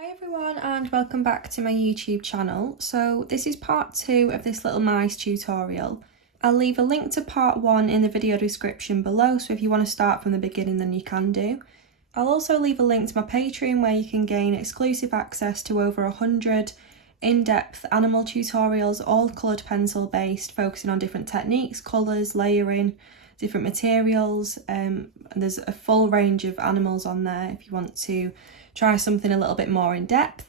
Hi everyone and welcome back to my YouTube channel. So this is part 2 of this little mice tutorial. I'll leave a link to part 1 in the video description below, so if you want to start from the beginning then you can do. I'll also leave a link to my Patreon where you can gain exclusive access to over 100 in-depth animal tutorials, all coloured pencil based, focusing on different techniques, colours, layering, different materials. And there's a full range of animals on there if you want to try something a little bit more in depth.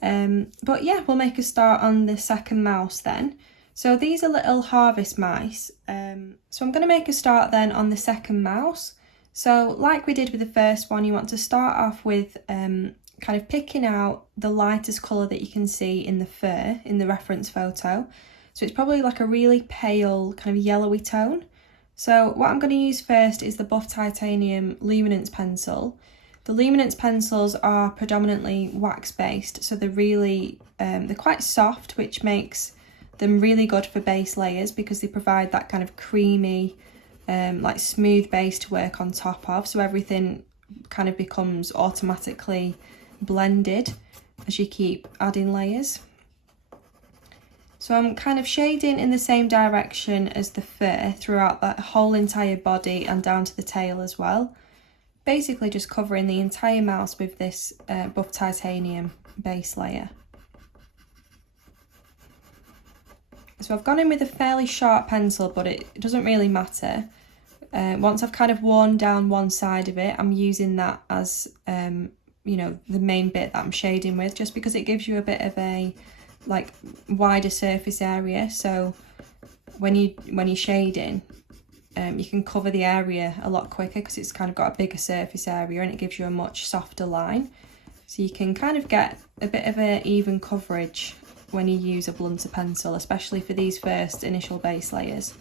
But yeah, we'll make a start on the second mouse then. So these are little harvest mice. So I'm going to make a start then on the second mouse. So like we did with the first one, you want to start off with kind of picking out the lightest colour that you can see in the fur, in the reference photo. So it's probably like a really pale kind of yellowy tone. So what I'm going to use first is the Buff Titanium Luminance pencil. The luminance pencils are predominantly wax based, so they're really, they're quite soft, which makes them really good for base layers because they provide that kind of creamy, like smooth base to work on top of, so everything kind of becomes automatically blended as you keep adding layers. So I'm kind of shading in the same direction as the fur throughout that whole entire body and down to the tail as well. Basically just covering the entire mouse with this Buff Titanium base layer. So I've gone in with a fairly sharp pencil, but it doesn't really matter. Once I've kind of worn down one side of it, I'm using that as, you know, the main bit that I'm shading with, just because it gives you a bit of a like wider surface area. So when you're shading, you can cover the area a lot quicker because it's kind of got a bigger surface area and it gives you a much softer line. So you can kind of get a bit of an even coverage when you use a blunter pencil, especially for these first initial base layers.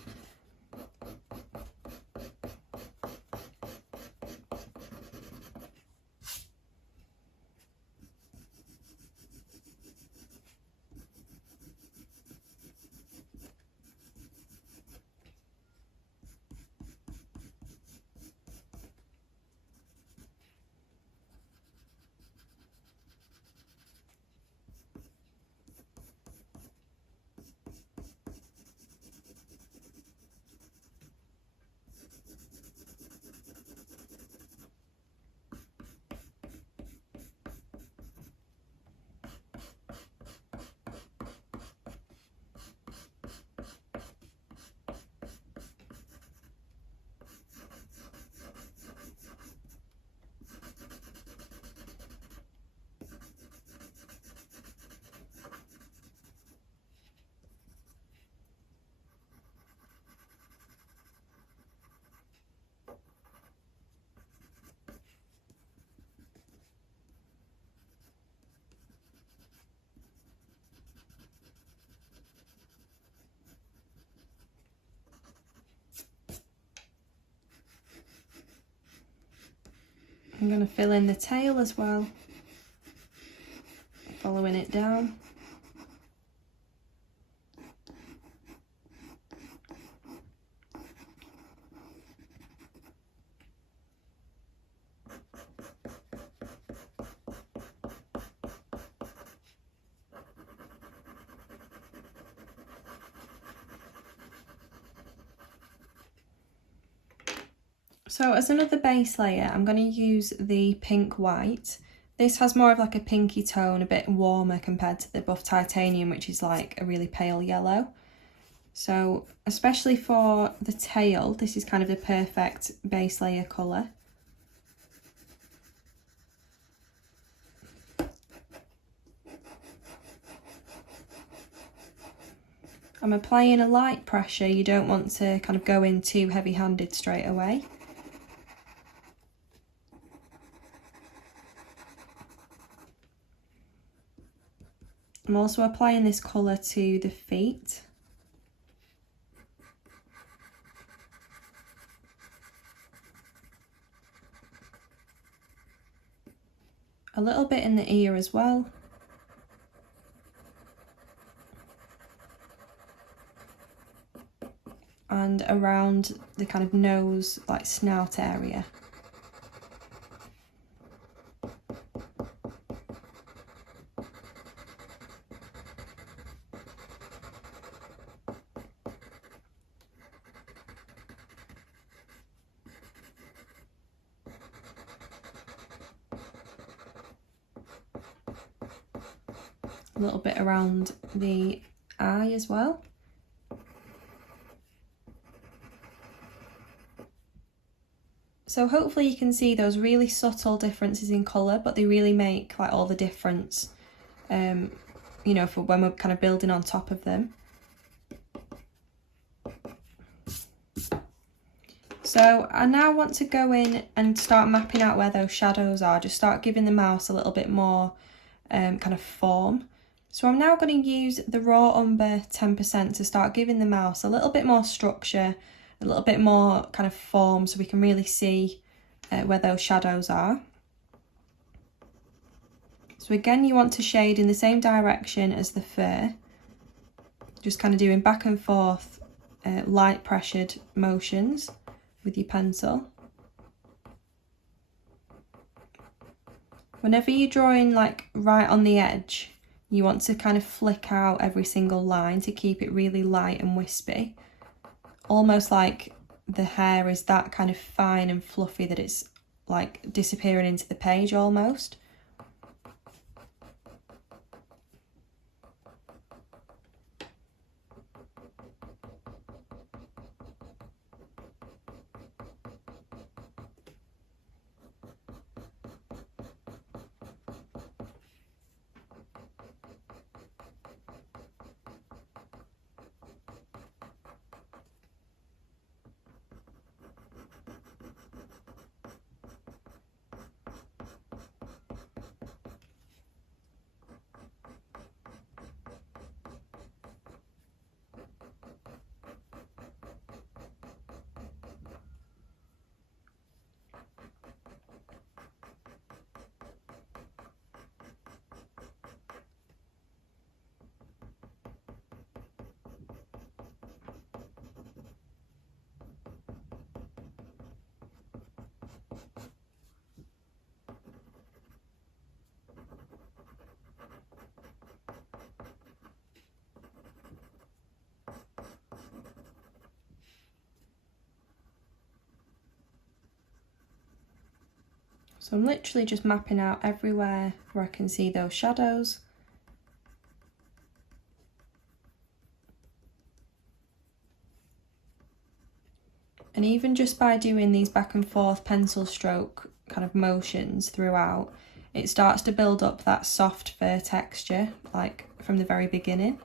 I'm going to fill in the tail as well, following it down. So as another base layer, I'm going to use the pink white. This has more of like a pinky tone, a bit warmer compared to the Buff Titanium, which is like a really pale yellow. So especially for the tail, this is kind of the perfect base layer colour. I'm applying a light pressure, you don't want to kind of go in too heavy-handed straight away. I'm also applying this colour to the feet. A little bit in the ear as well. And around the kind of nose, like snout area. a little bit around the eye as well. So hopefully you can see those really subtle differences in colour, but they really make like all the difference, you know, for when we're kind of building on top of them. So I now want to go in and start mapping out where those shadows are, just start giving the mouse a little bit more kind of form. So I'm now going to use the raw umber 10% to start giving the mouse a little bit more structure, a little bit more kind of form, so we can really see where those shadows are. So again, you want to shade in the same direction as the fur, just kind of doing back and forth light pressured motions with your pencil. Whenever you're drawing like right on the edge, you want to kind of flick out every single line to keep it really light and wispy. Almost like the hair is that kind of fine and fluffy that it's like disappearing into the page almost. So I'm literally just mapping out everywhere where I can see those shadows. And even just by doing these back and forth pencil stroke kind of motions throughout, it starts to build up that soft fur texture, like from the very beginning.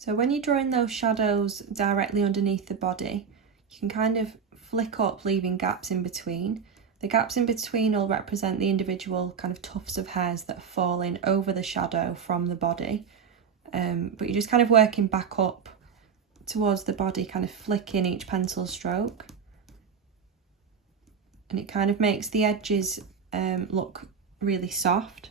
So when you're drawing those shadows directly underneath the body, you can kind of flick up, leaving gaps in between. The gaps in between will represent the individual kind of tufts of hairs that are falling over the shadow from the body. But you're just kind of working back up towards the body, kind of flicking each pencil stroke. And it kind of makes the edges look really soft.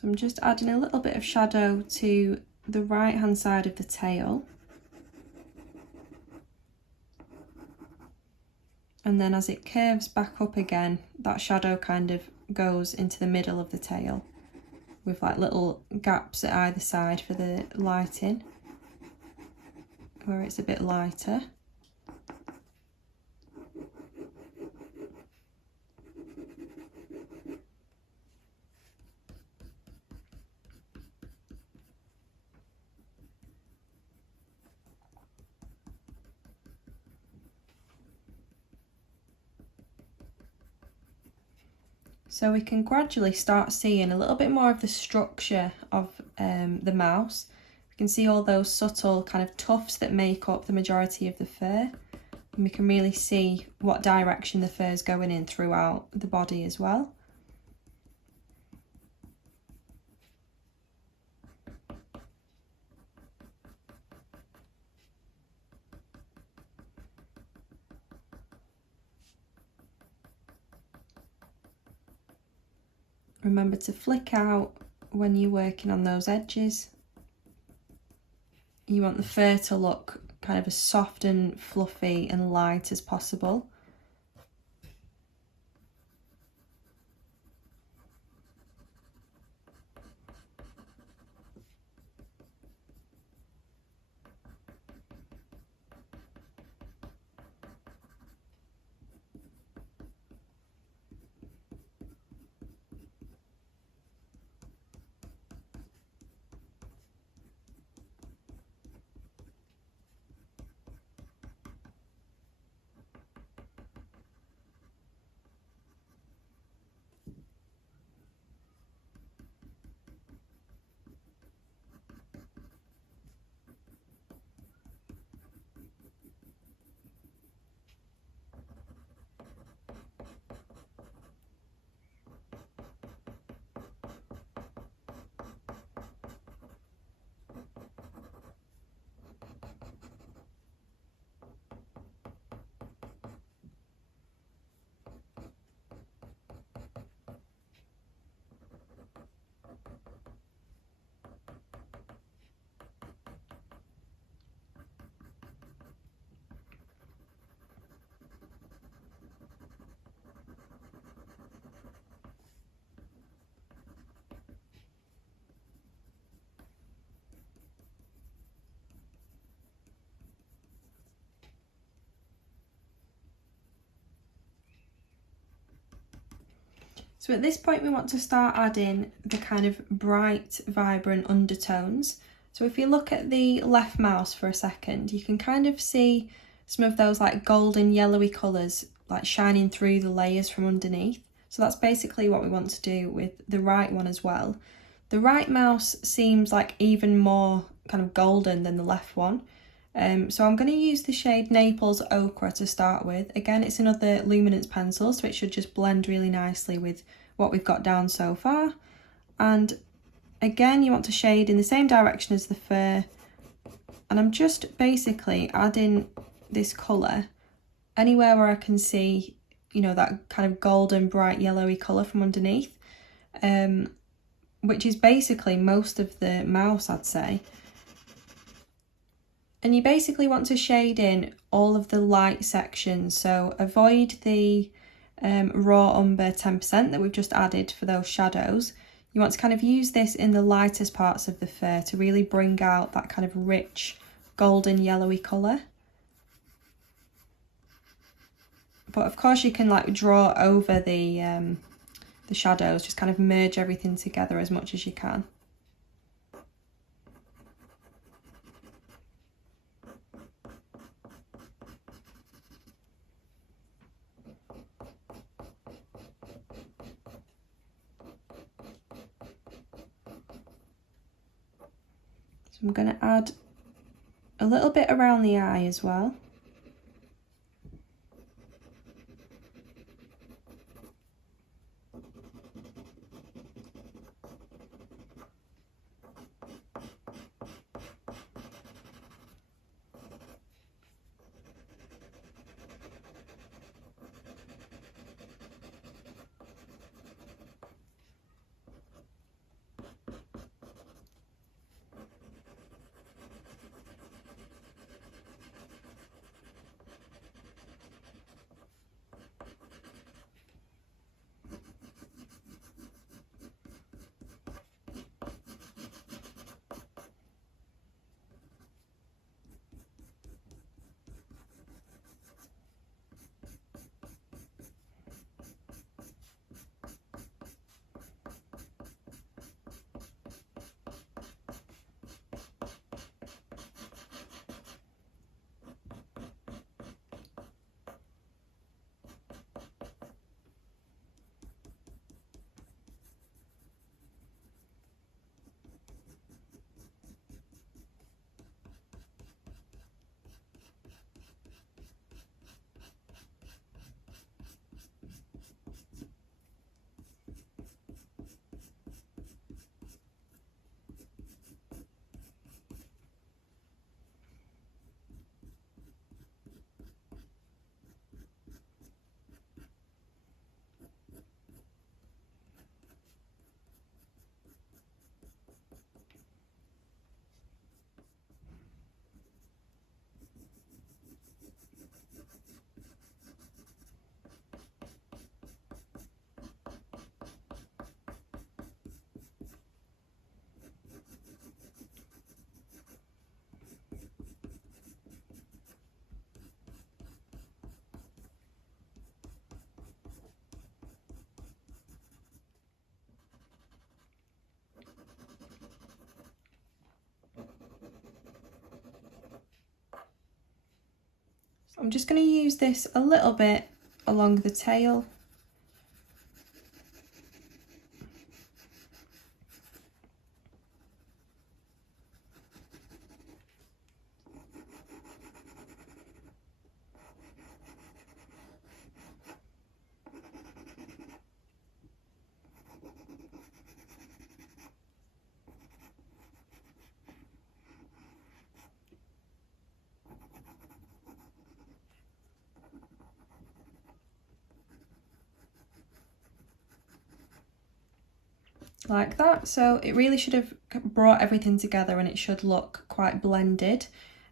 So I'm just adding a little bit of shadow to the right hand side of the tail. And then as it curves back up again, that shadow kind of goes into the middle of the tail with like little gaps at either side for the lighting, where it's a bit lighter. So we can gradually start seeing a little bit more of the structure of the mouse. We can see all those subtle kind of tufts that make up the majority of the fur. And we can really see what direction the fur is going in throughout the body as well. Remember to flick out when you're working on those edges. You want the fur to look kind of as soft and fluffy and light as possible. So at this point we want to start adding the kind of bright, vibrant undertones. So if you look at the left mouse for a second, you can kind of see some of those like golden yellowy colours like shining through the layers from underneath. So that's basically what we want to do with the right one as well. The right mouse seems like even more kind of golden than the left one. So I'm going to use the shade Naples Ochre to start with. Again, it's another luminance pencil, so it should just blend really nicely with what we've got down so far. And again, you want to shade in the same direction as the fur. And I'm just basically adding this colour anywhere where I can see, you know, that kind of golden, bright, yellowy colour from underneath, which is basically most of the mouse, I'd say. And you basically want to shade in all of the light sections, so avoid the raw umber 10% that we've just added for those shadows. You want to kind of use this in the lightest parts of the fur to really bring out that kind of rich golden yellowy colour. But of course you can like draw over the shadows, just kind of merge everything together as much as you can. So I'm going to add a little bit around the eye as well. I'm just going to use this a little bit along the tail. Like that. So it really should have brought everything together, and it should look quite blended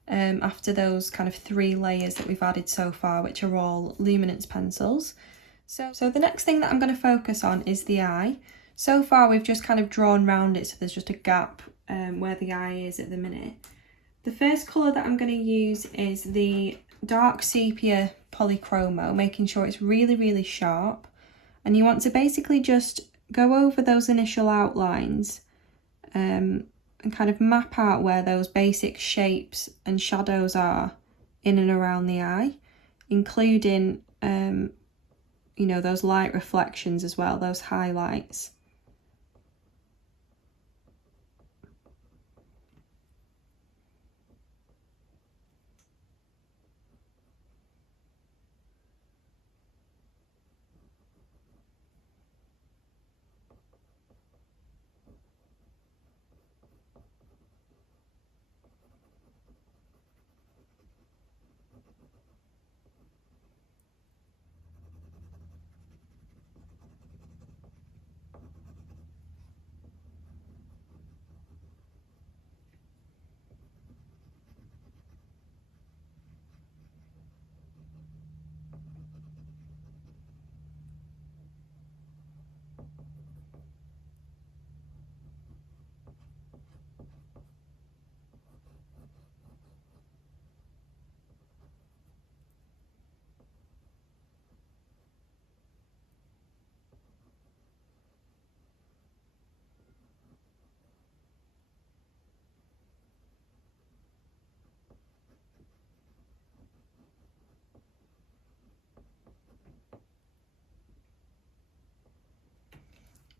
after those kind of 3 layers that we've added so far, which are all luminance pencils. So the next thing that I'm going to focus on is the eye. So far we've just kind of drawn round it, so there's just a gap where the eye is at the minute. The first colour that I'm going to use is the dark sepia polychromo, making sure it's really sharp. And you want to basically just go over those initial outlines and kind of map out where those basic shapes and shadows are in and around the eye, including you know, those light reflections as well, those highlights.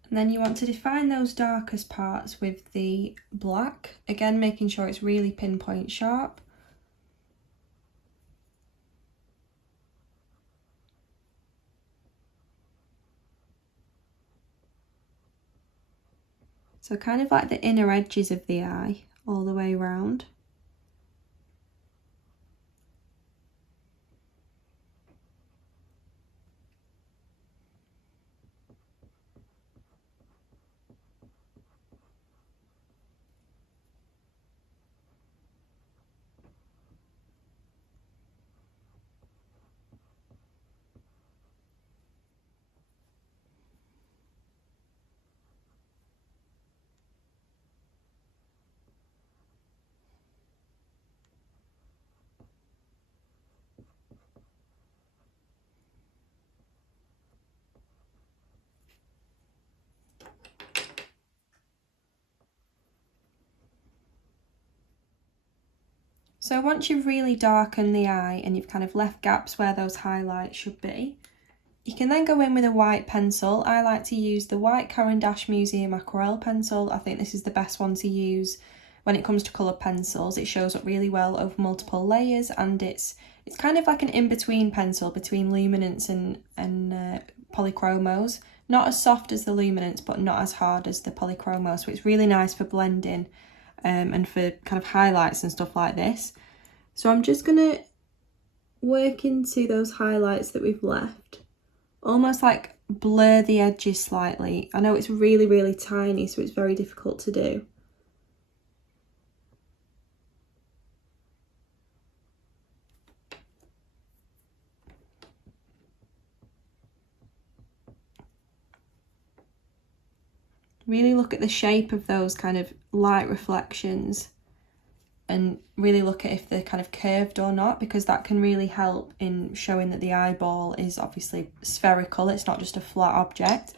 And then you want to define those darkest parts with the black, again making sure it's really pinpoint sharp. So kind of like the inner edges of the eye all the way around. So once you've really darkened the eye and you've kind of left gaps where those highlights should be, you can then go in with a white pencil. I like to use the white Caran Museum aquarelle pencil. I think this is the best one to use when it comes to coloured pencils. It shows up really well over multiple layers, and it's kind of like an in-between pencil between luminance and polychromos. Not as soft as the luminance, but not as hard as the polychromos. So it's really nice for blending and for kind of highlights and stuff like this. So I'm just going to work into those highlights that we've left, almost like blur the edges slightly. I know it's really tiny, so it's very difficult to do. Really look at the shape of those kind of light reflections and really look at if they're kind of curved or not, because that can really help in showing that the eyeball is obviously spherical, it's not just a flat object.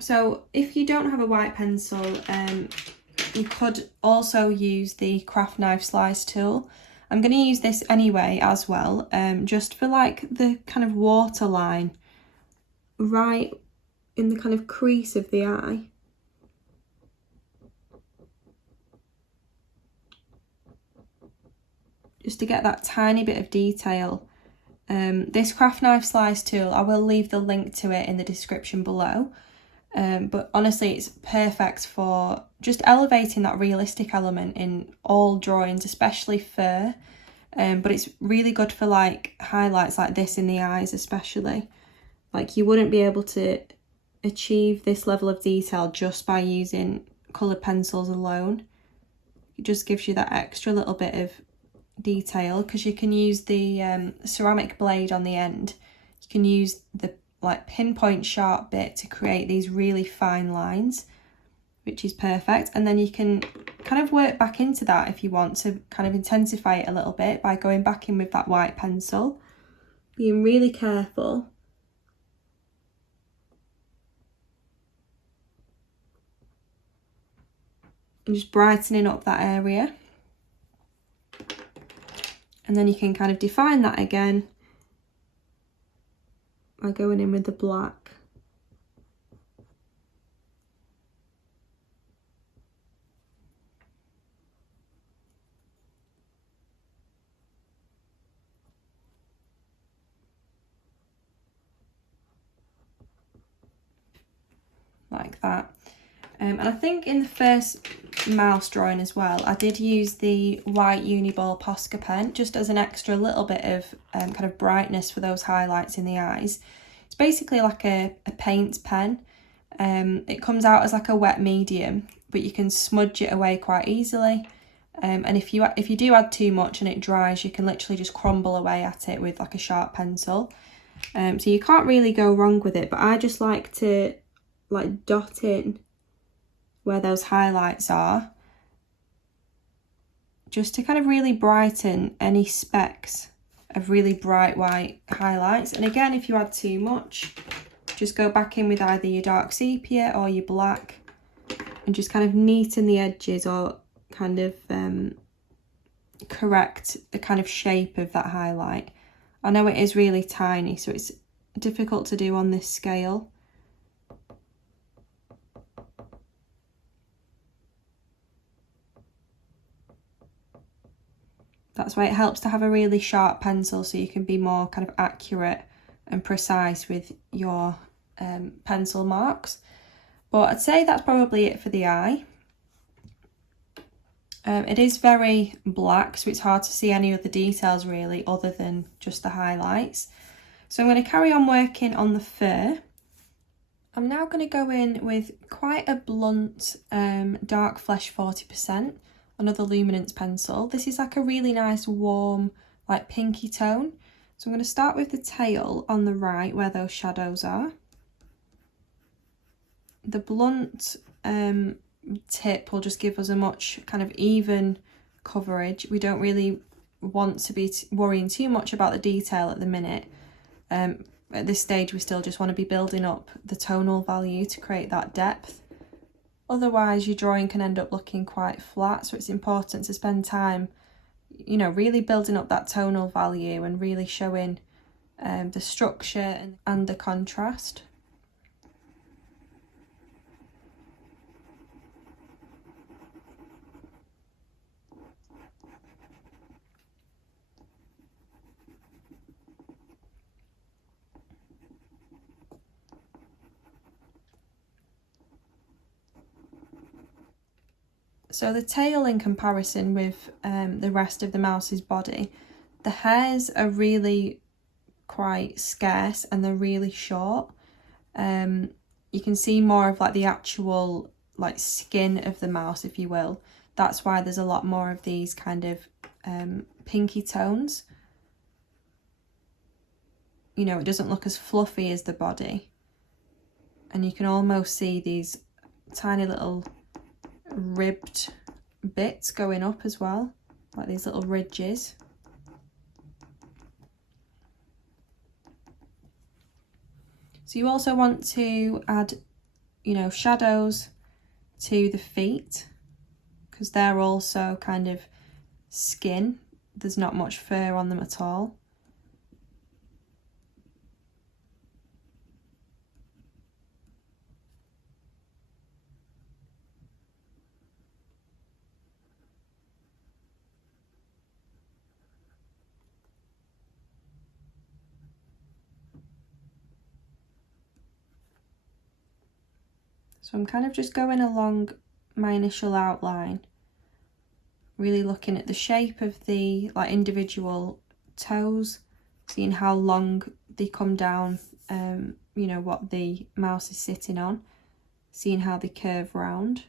So if you don't have a white pencil, you could also use the craft knife slice tool. I'm going to use this anyway as well, just for like the kind of waterline right in the kind of crease of the eye. Just to get that tiny bit of detail. This craft knife slice tool, I will leave the link to it in the description below. But honestly, it's perfect for just elevating that realistic element in all drawings, especially fur. But it's really good for like highlights like this in the eyes especially. Like you wouldn't be able to achieve this level of detail just by using coloured pencils alone. It just gives you that extra little bit of detail, because you can use the ceramic blade on the end. You can use the like pinpoint sharp bit to create these really fine lines, which is perfect. And then you can kind of work back into that if you want to kind of intensify it a little bit by going back in with that white pencil, being really careful. And just brightening up that area. And then you can kind of define that again by going in with the black. Like that. And I think in the first mouse drawing as well, I did use the white uniball posca pen just as an extra little bit of kind of brightness for those highlights in the eyes. It's basically like a paint pen. It comes out as like a wet medium, but you can smudge it away quite easily. And if you do add too much and it dries, you can literally just crumble away at it with like a sharp pencil. So you can't really go wrong with it, but I just like to like dot in where those highlights are, just to kind of really brighten any specks of really bright white highlights. And again, if you add too much, just go back in with either your dark sepia or your black and just kind of neaten the edges, or kind of correct the kind of shape of that highlight. I know it is really tiny, so it's difficult to do on this scale. That's why it helps to have a really sharp pencil, so you can be more kind of accurate and precise with your pencil marks. But I'd say that's probably it for the eye. It is very black, so it's hard to see any other details really other than just the highlights. So I'm going to carry on working on the fur. I'm now going to go in with quite a blunt dark flesh 40%. Another luminance pencil. This is like a really nice warm like pinky tone. So I'm going to start with the tail on the right where those shadows are. The blunt tip will just give us a much kind of even coverage. We don't really want to be worrying too much about the detail at the minute. At this stage we still just want to be building up the tonal value to create that depth. Otherwise your drawing can end up looking quite flat, so it's important to spend time, you know, really building up that tonal value and really showing the structure and the contrast. So the tail, in comparison with the rest of the mouse's body, the hairs are really quite scarce and they're really short. You can see more of like the actual like skin of the mouse, if you will. That's why there's a lot more of these kind of pinky tones. You know, it doesn't look as fluffy as the body. And you can almost see these tiny little ribbed bits going up as well, like these little ridges. So you also want to add, you know, shadows to the feet, because they're also kind of skin there's not much fur on them at all. So I'm kind of just going along my initial outline, really looking at the shape of the individual toes, seeing how long they come down, you know, what the mouse is sitting on, seeing how they curve round.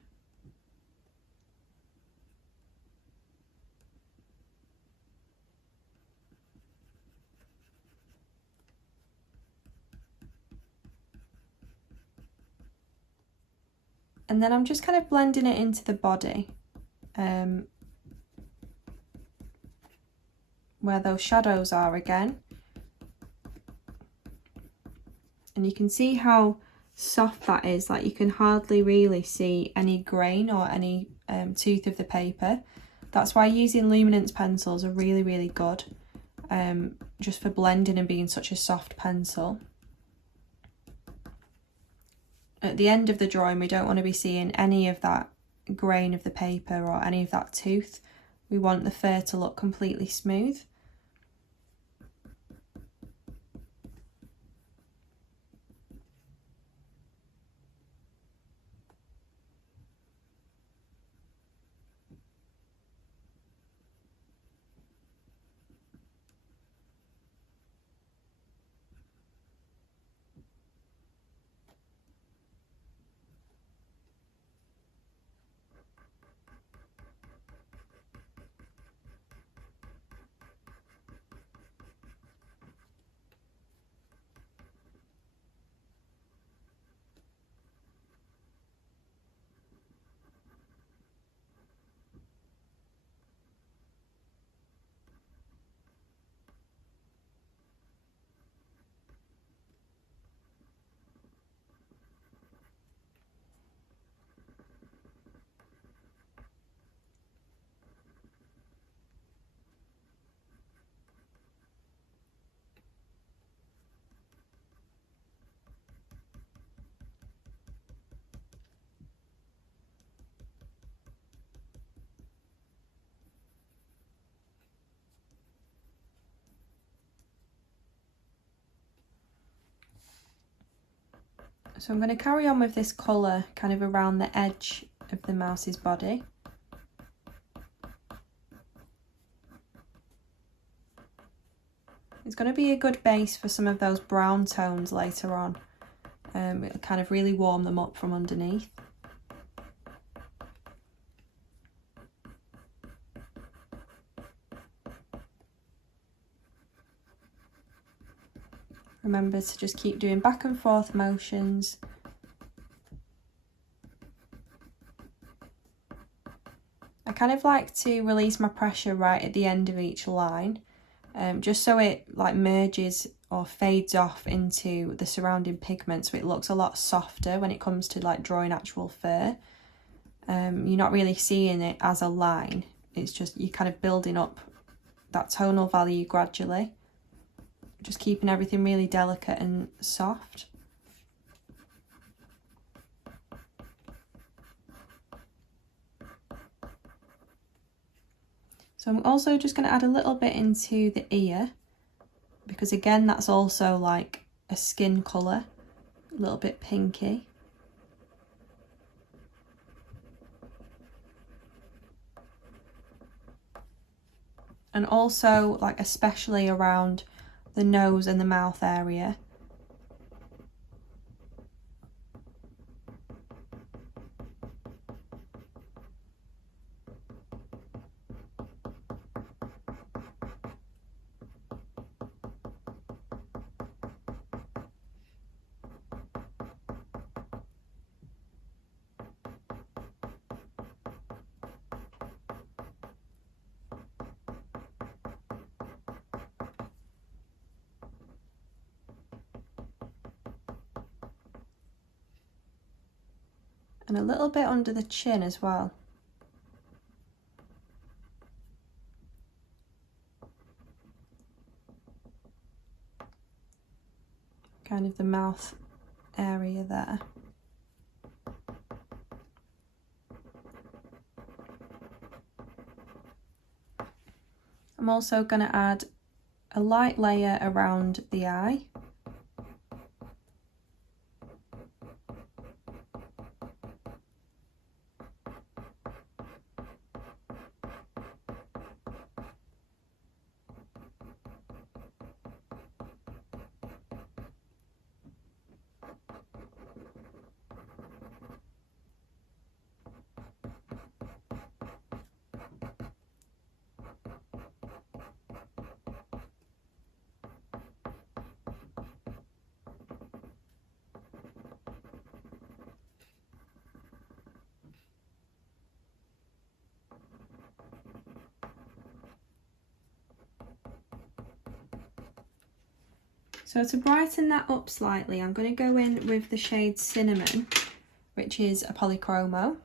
And then I'm just kind of blending it into the body, where those shadows are again. And you can see how soft that is, like you can hardly really see any grain or any tooth of the paper. That's why using luminance pencils are really, really good, just for blending and being such a soft pencil. At the end of the drawing, we don't want to be seeing any of that grain of the paper or any of that tooth. We want the fur to look completely smooth. So I'm going to carry on with this colour kind of around the edge of the mouse's body. It's going to be a good base for some of those brown tones later on. It'll kind of really warm them up from underneath. Remember to just keep doing back and forth motions. I kind of like to release my pressure right at the end of each line, just so it like merges or fades off into the surrounding pigment, so it looks a lot softer when it comes to like drawing actual fur. You're not really seeing it as a line, it's just you're kind of building up that tonal value gradually. Just keeping everything really delicate and soft. So I'm also just going to add a little bit into the ear, because again that's also like a skin colour, a little bit pinky. And also like especially around the nose and the mouth area. And a little bit under the chin as well. kind of the mouth area there. I'm also going to add a light layer around the eye. So to brighten that up slightly, I'm going to go in with the shade Cinnamon, which is a polychromo.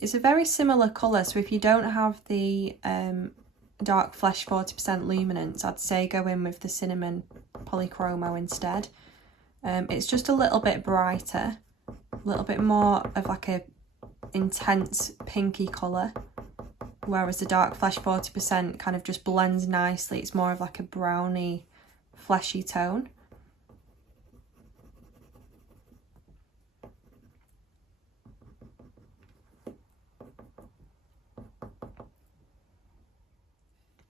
It's a very similar colour, so if you don't have the dark flesh 40% luminance, I'd say go in with the Cinnamon polychromo instead. It's just a little bit brighter, a little bit more of like a intense pinky colour, whereas the dark flesh 40% kind of just blends nicely. It's more of like a browny, fleshy tone.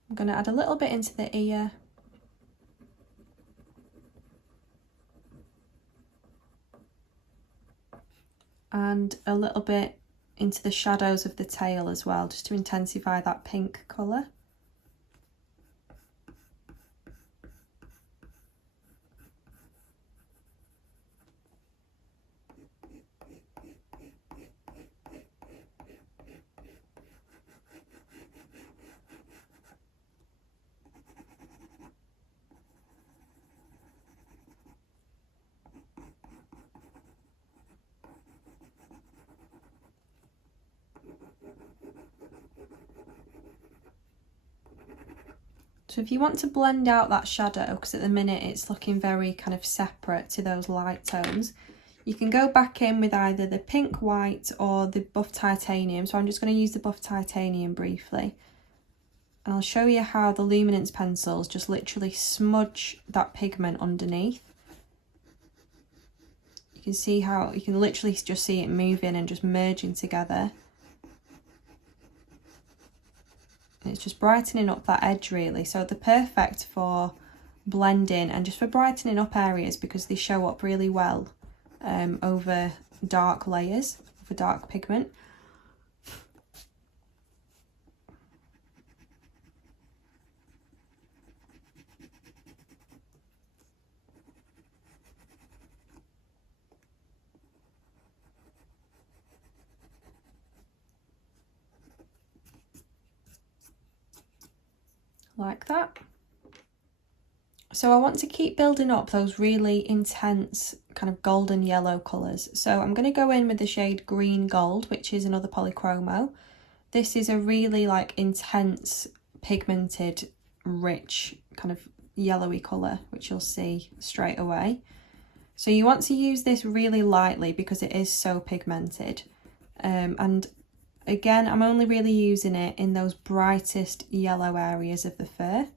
I'm going to add a little bit into the ear. And a little bit into the shadows of the tail as well, just to intensify that pink colour. So if you want to blend out that shadow, because at the minute it's looking very kind of separate to those light tones, you can go back in with either the pink white or the buff titanium. So I'm just going to use the buff titanium briefly. And I'll show you how the luminance pencils just literally smudge that pigment underneath. You can see how, you can literally just see it moving and just merging together. It's just brightening up that edge really, so they're perfect for blending and just for brightening up areas because they show up really well over dark layers, over dark pigment. Like that. So I want to keep building up those really intense kind of golden yellow colours. So I'm going to go in with the shade Green Gold, which is another polychromo. This is a really like intense, pigmented, rich kind of yellowy colour, which you'll see straight away. So you want to use this really lightly because it is so pigmented. And again, I'm only really using it in those brightest yellow areas of the fur.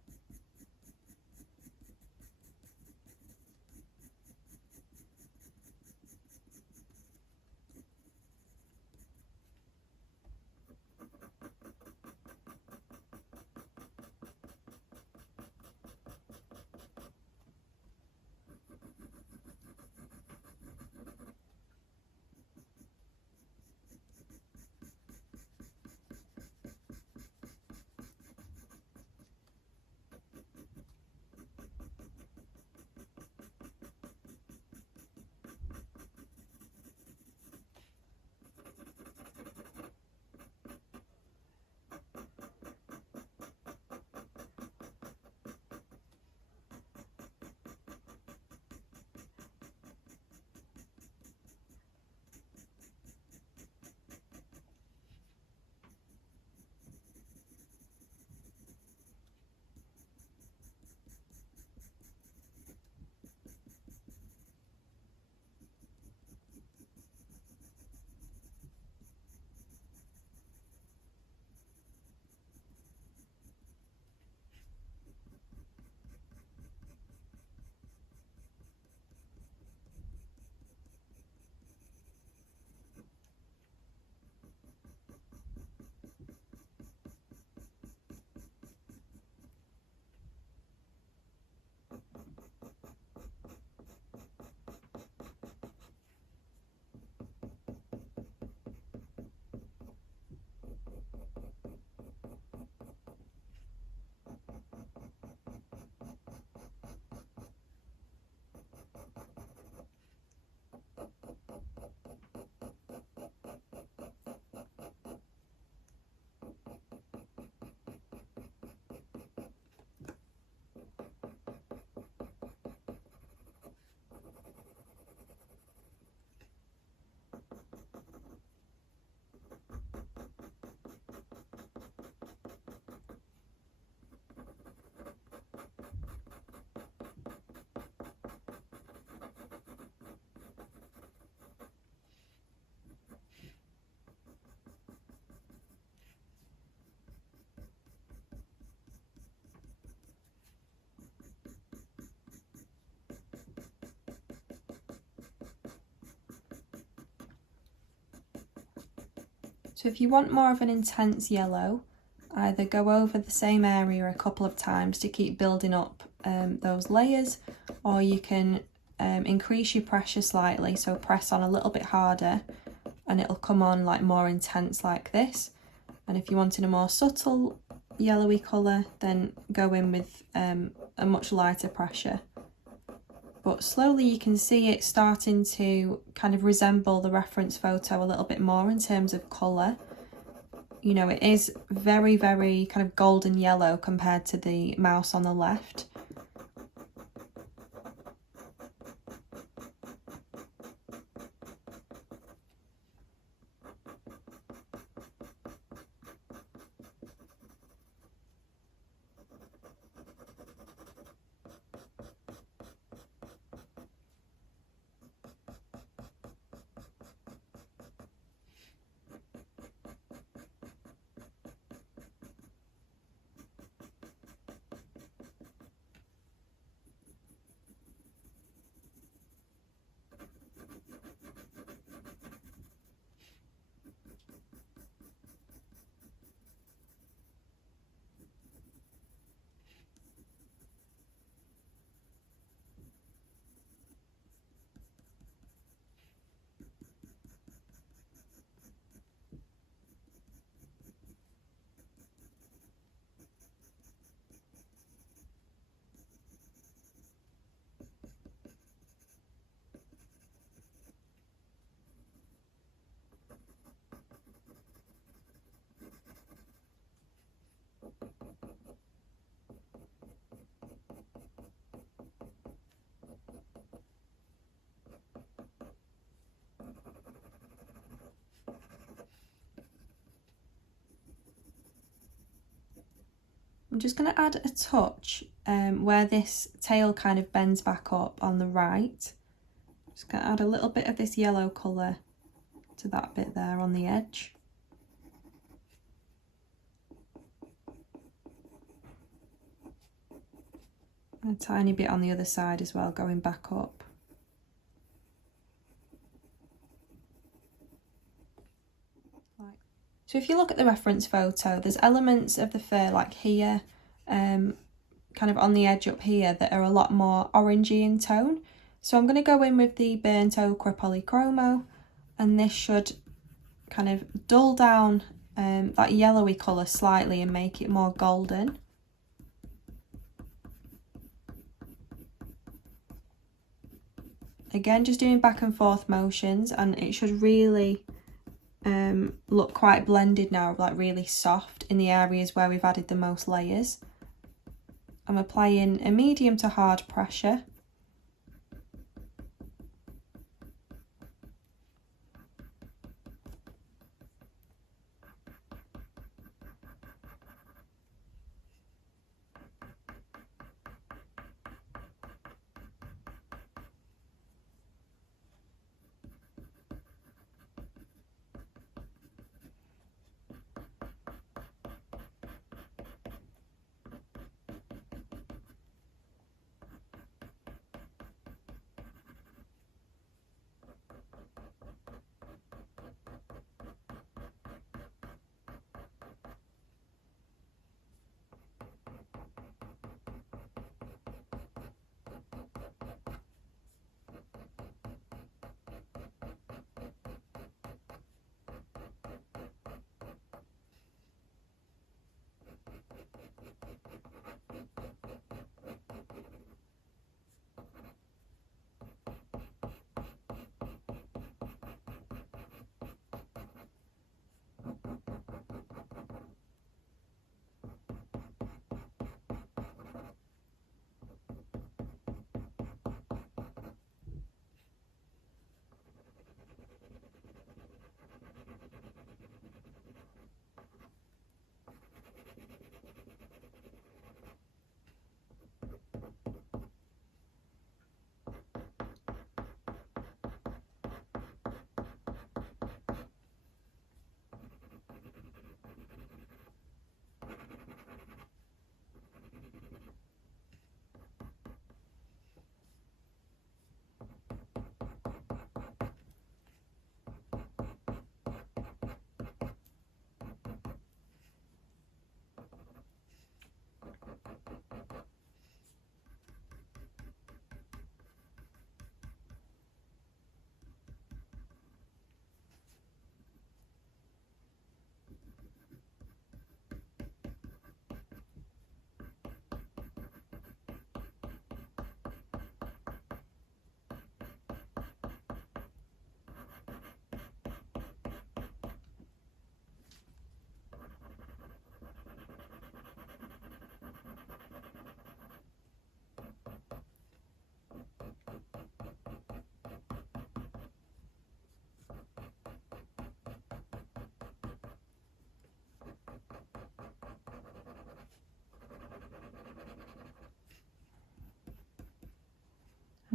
So if you want more of an intense yellow, either go over the same area a couple of times to keep building up those layers, or you can increase your pressure slightly, so press on a little bit harder and it'll come on like more intense like this. And if you wanted a more subtle yellowy colour, then go in with a much lighter pressure. But slowly you can see it starting to kind of resemble the reference photo a little bit more in terms of colour. You know, it is very, very kind of golden yellow compared to the mouse on the left. I'm just going to add a touch where this tail kind of bends back up on the right. Just going to add a little bit of this yellow colour to that bit there on the edge. A tiny bit on the other side as well, going back up. So if you look at the reference photo, there's elements of the fur like here, kind of on the edge up here, that are a lot more orangey in tone. So I'm going to go in with the burnt ochre polychromo, and this should kind of dull down that yellowy colour slightly and make it more golden. Again, just doing back and forth motions, and it should really look quite blended now, like really soft in the areas where we've added the most layers. I'm applying a medium to hard pressure.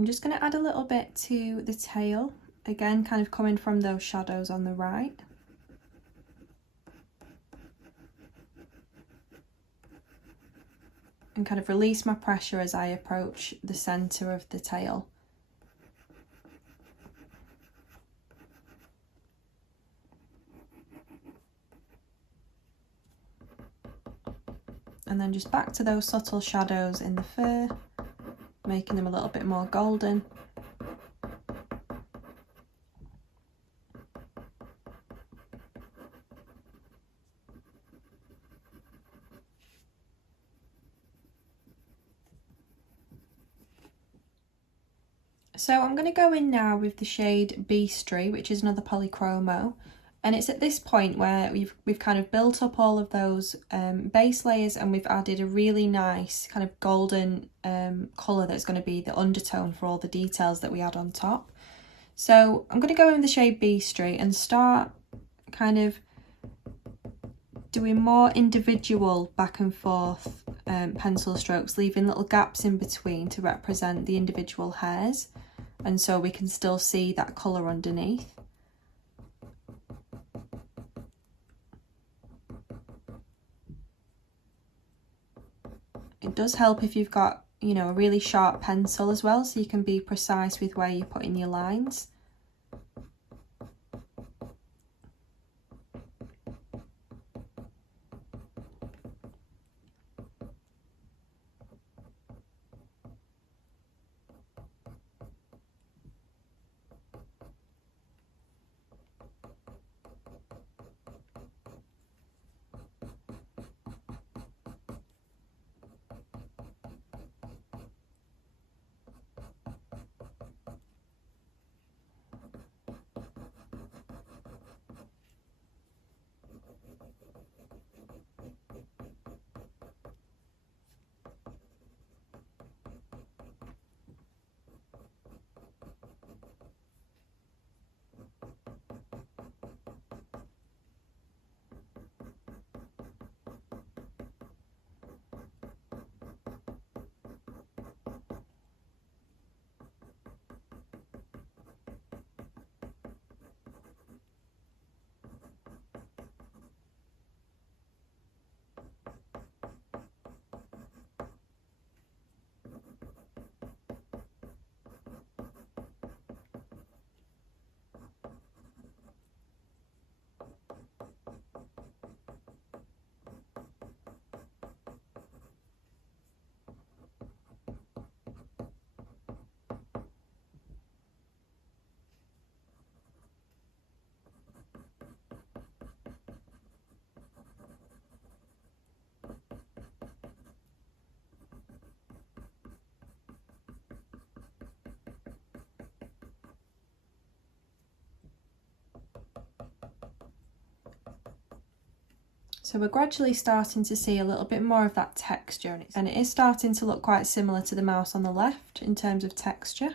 I'm just going to add a little bit to the tail, again kind of coming from those shadows on the right. And kind of release my pressure as I approach the centre of the tail. And then just back to those subtle shadows in the fur, making them a little bit more golden. So I'm going to go in now with the shade Beastry, which is another polychromo, and it's at this point where we've kind of built up all of those base layers, and we've added a really nice kind of golden colour that's going to be the undertone for all the details that we add on top. So I'm going to go in with the shade Beastry and start kind of doing more individual back and forth pencil strokes, leaving little gaps in between to represent the individual hairs, and so we can still see that colour underneath. It does help if you've got, you know, a really sharp pencil as well, so you can be precise with where you're putting your lines. So we're gradually starting to see a little bit more of that texture, and it is starting to look quite similar to the mouse on the left in terms of texture.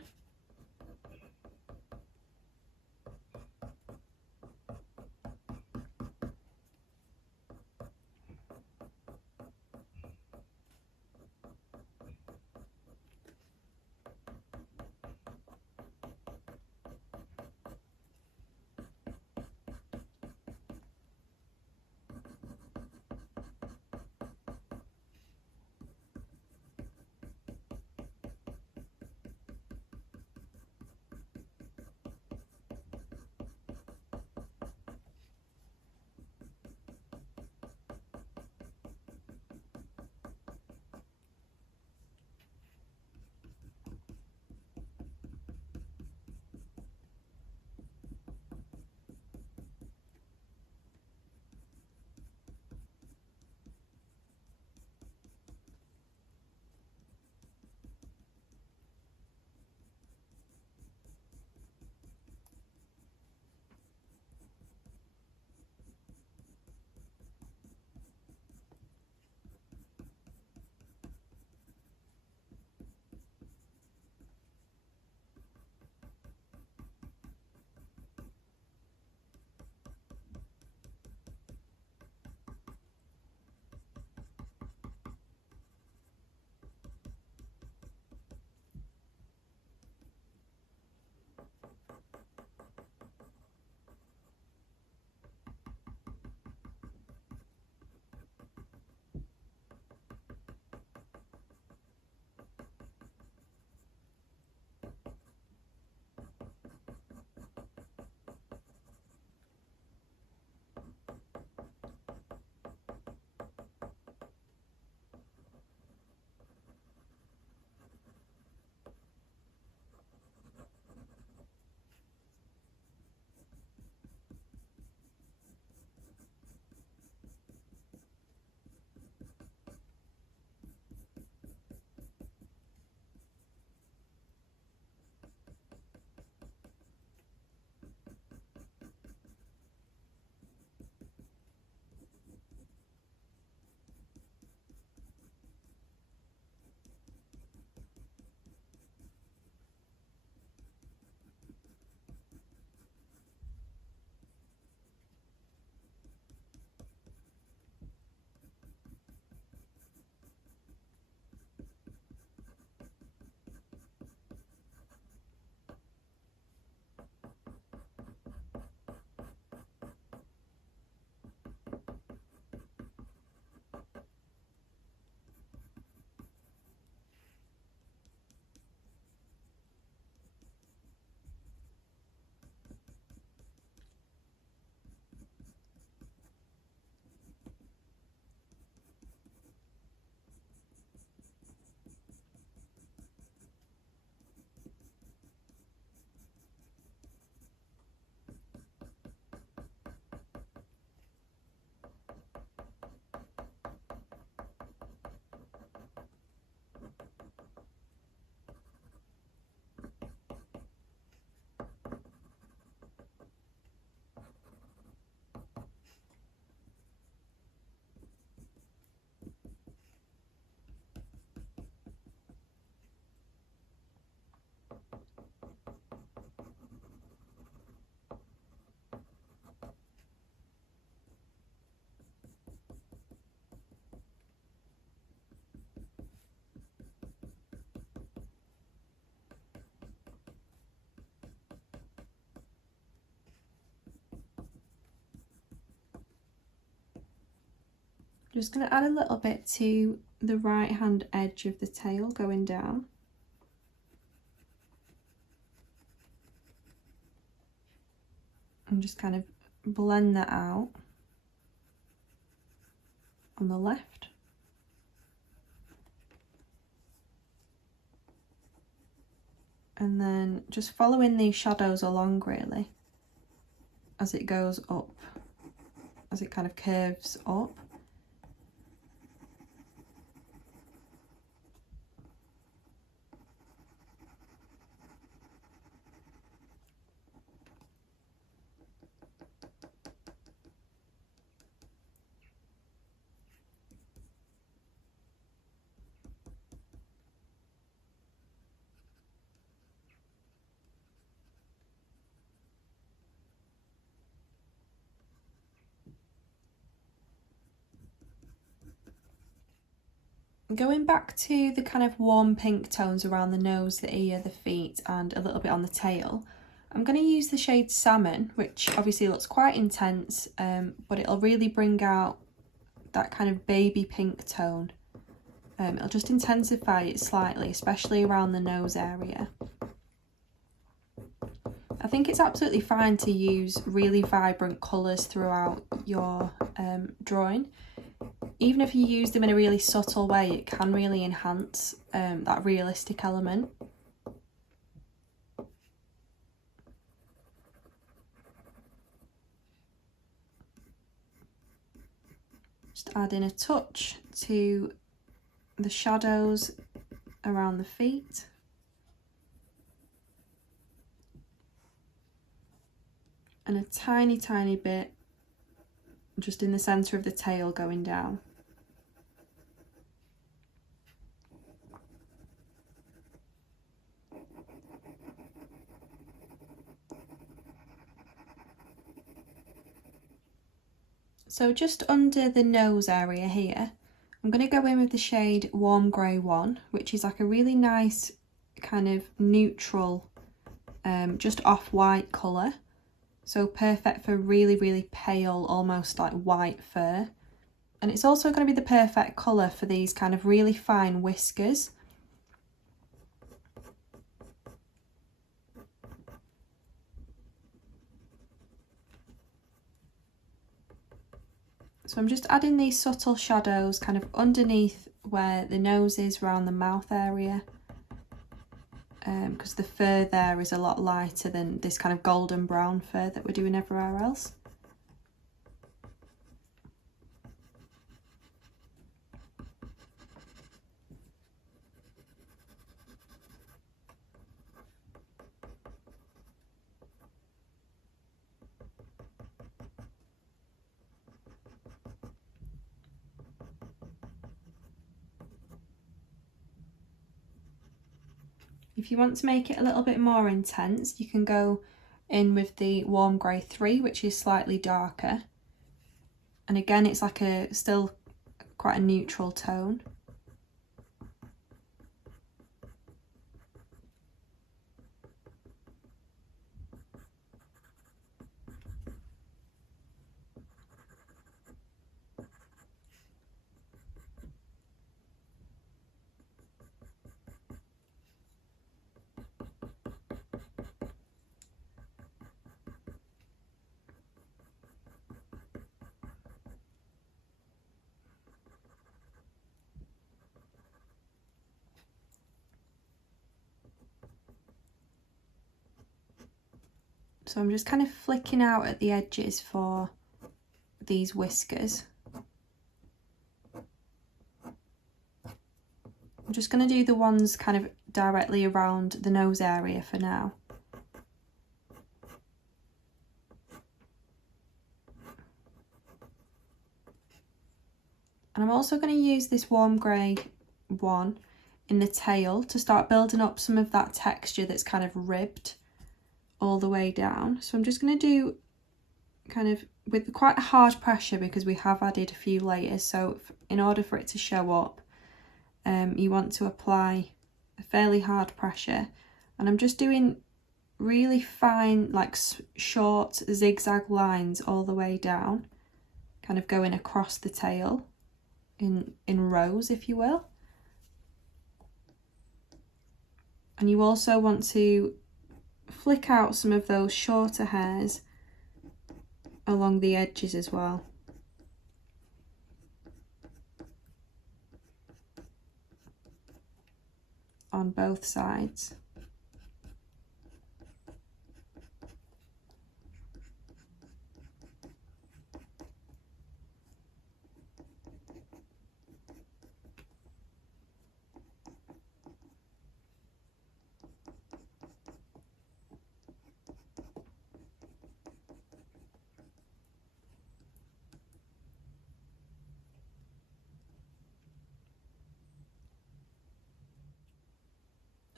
Just going to add a little bit to the right hand edge of the tail going down. And just kind of blend that out on the left. And then just following these shadows along really as it goes up, as it kind of curves up. Going back to the kind of warm pink tones around the nose, the ear, the feet, and a little bit on the tail, I'm going to use the shade Salmon, which obviously looks quite intense, but it'll really bring out that kind of baby pink tone. It'll just intensify it slightly, especially around the nose area. I think it's absolutely fine to use really vibrant colours throughout your drawing. Even if you use them in a really subtle way, it can really enhance that realistic element. Just add in a touch to the shadows around the feet. And a tiny, tiny bit just in the centre of the tail going down. So just under the nose area here, I'm going to go in with the shade Warm Grey 1, which is like a really nice kind of neutral, just off-white colour. So perfect for really, really pale, almost like white fur. And it's also going to be the perfect colour for these kind of really fine whiskers. So I'm just adding these subtle shadows kind of underneath where the nose is, around the mouth area. Because the fur there is a lot lighter than this kind of golden brown fur that we're doing everywhere else. If you want to make it a little bit more intense, you can go in with the Warm Grey 3, which is slightly darker. And again, it's like still quite a neutral tone. So I'm just kind of flicking out at the edges for these whiskers. I'm just going to do the ones kind of directly around the nose area for now. And I'm also going to use this Warm Grey 1 in the tail to start building up some of that texture that's kind of ribbed all the way down. So I'm just going to do kind of with quite a hard pressure because we have added a few layers. So in order for it to show up, you want to apply a fairly hard pressure. And I'm just doing really fine, like short zigzag lines all the way down, kind of going across the tail. in rows, if you will. And you also want to flick out some of those shorter hairs along the edges as well. On both sides.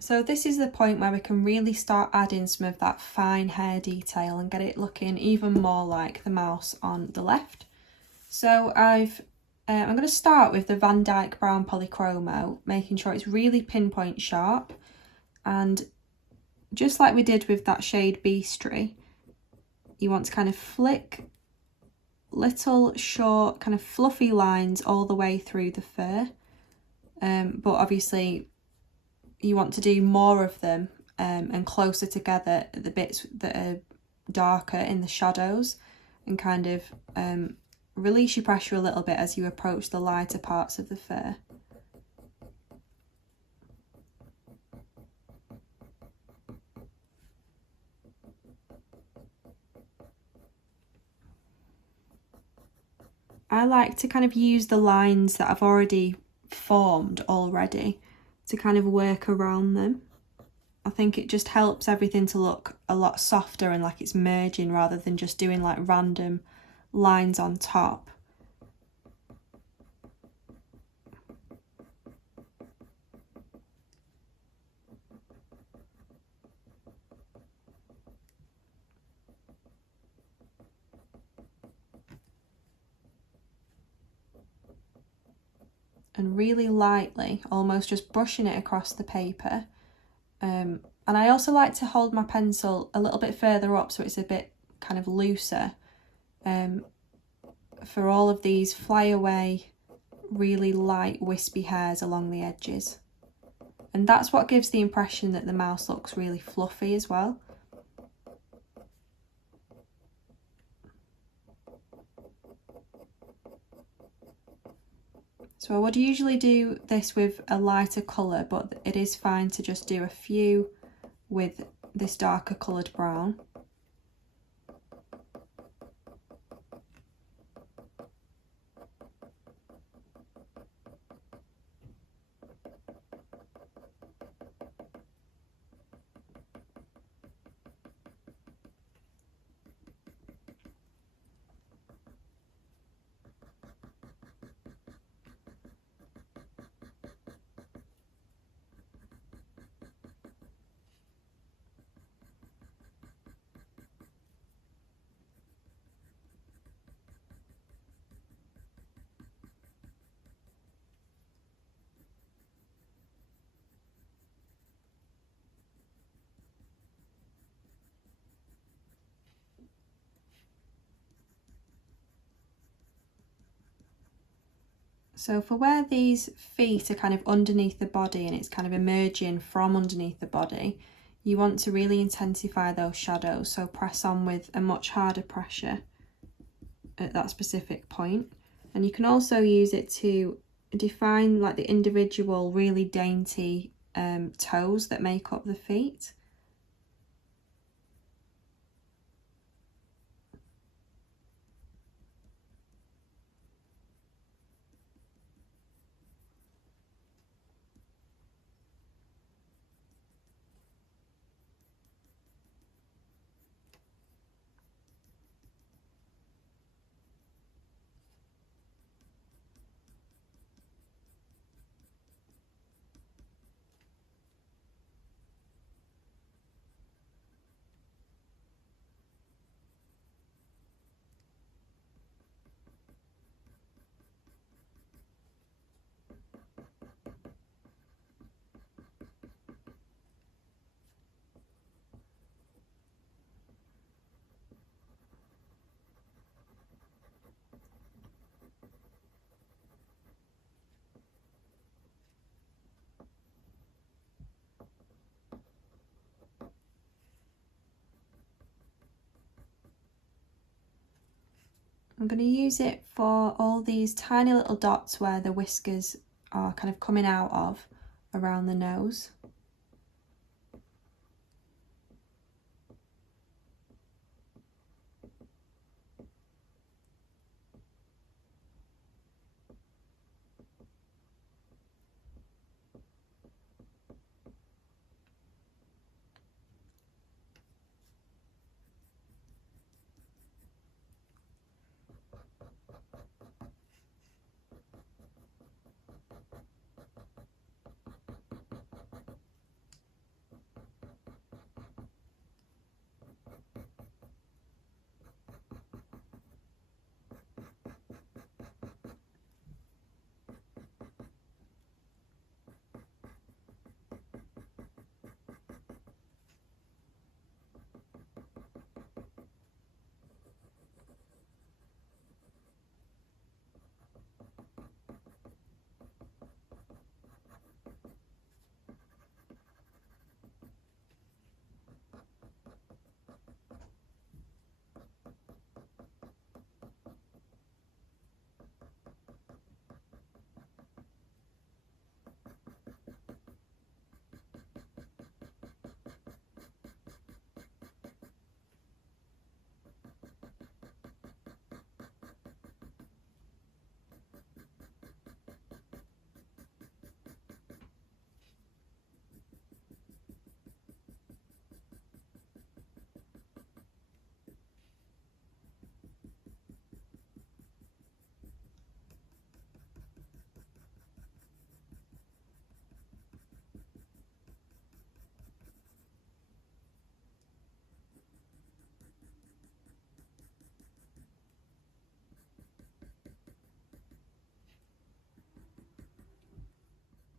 So this is the point where we can really start adding some of that fine hair detail and get it looking even more like the mouse on the left. So I'm going to start with the Van Dyke Brown Polychromo, making sure it's really pinpoint sharp. And just like we did with that shade Beastry, you want to kind of flick little short kind of fluffy lines all the way through the fur. But obviously you want to do more of them and closer together at the bits that are darker in the shadows, and kind of release your pressure a little bit as you approach the lighter parts of the fur. I like to kind of use the lines that I've already formed to kind of work around them. I think it just helps everything to look a lot softer and like it's merging rather than just doing like random lines on top. And really lightly, almost just brushing it across the paper. And I also like to hold my pencil a little bit further up so it's a bit kind of looser for all of these flyaway, really light wispy hairs along the edges. And that's what gives the impression that the mouse looks really fluffy as well. So I would usually do this with a lighter colour, but it is fine to just do a few with this darker coloured brown. So for where these feet are kind of underneath the body and it's kind of emerging from underneath the body, you want to really intensify those shadows, so press on with a much harder pressure at that specific point. And you can also use it to define like the individual really dainty toes that make up the feet. I'm going to use it for all these tiny little dots where the whiskers are kind of coming out of around the nose.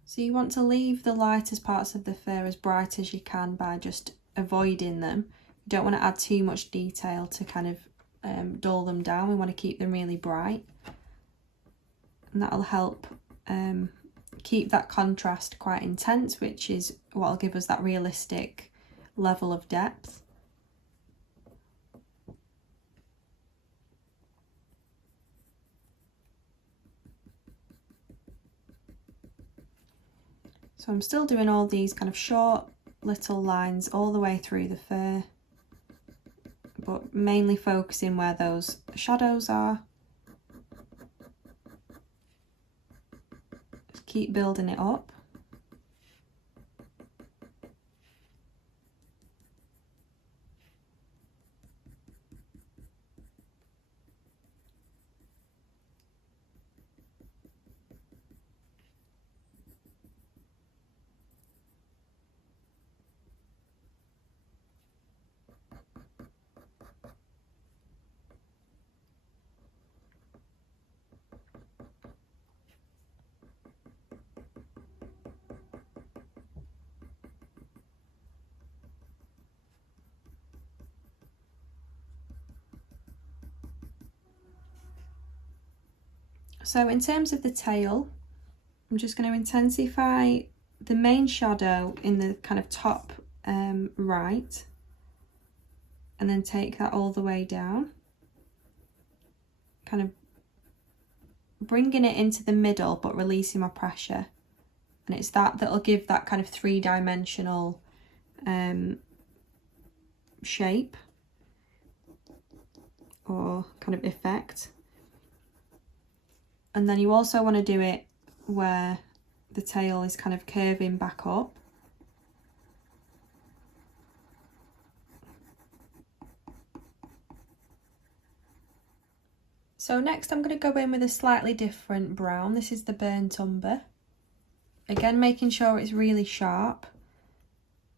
So you want to leave the lightest parts of the fur as bright as you can by just avoiding them. You don't want to add too much detail to kind of dull them down. We want to keep them really bright. And that'll help keep that contrast quite intense, which is what will give us that realistic level of depth. So I'm still doing all these kind of short little lines all the way through the fur, but mainly focusing where those shadows are. Just keep building it up. So in terms of the tail, I'm just going to intensify the main shadow in the kind of top right, and then take that all the way down, kind of bringing it into the middle but releasing my pressure. And it's that'll give that kind of three-dimensional shape or kind of effect. And then you also want to do it where the tail is kind of curving back up. So next I'm going to go in with a slightly different brown. This is the burnt umber. Again, making sure it's really sharp.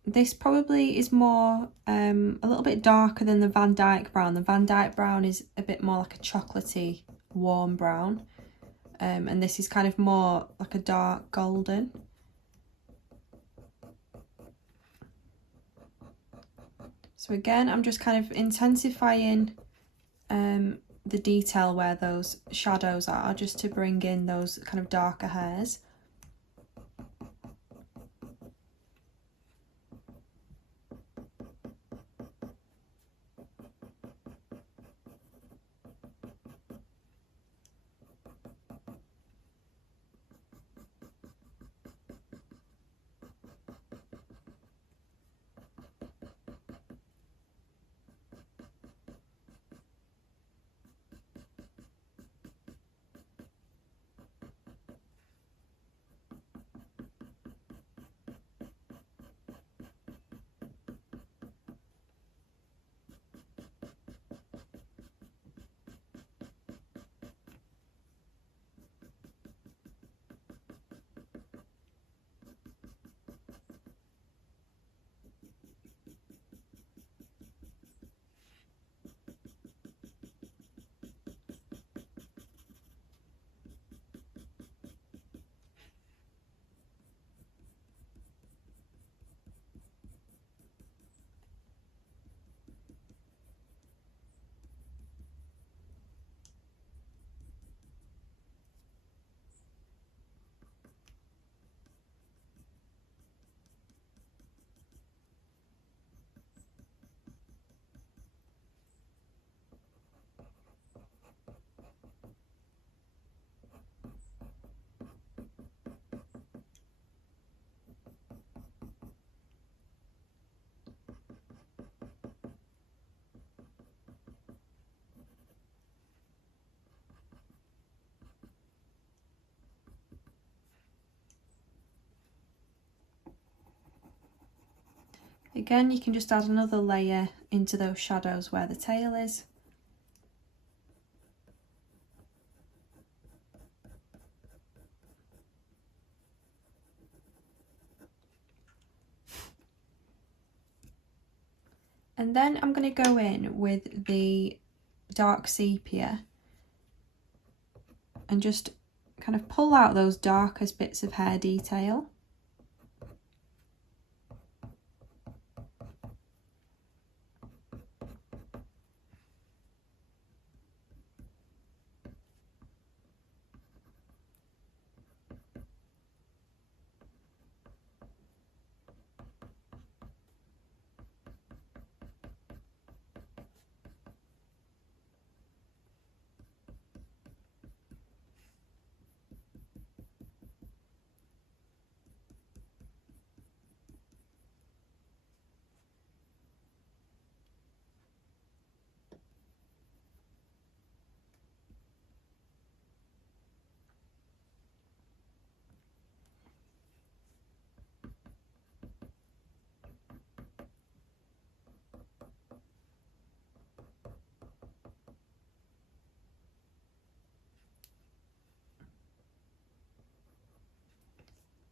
This probably is more, a little bit darker than the Van Dyke brown. The Van Dyke brown is a bit more like a chocolatey, warm brown. And this is kind of more like a dark golden. So again, I'm just kind of intensifying the detail where those shadows are, just to bring in those kind of darker hairs. Again, you can just add another layer into those shadows where the tail is. And then I'm going to go in with the dark sepia and just kind of pull out those darkest bits of hair detail.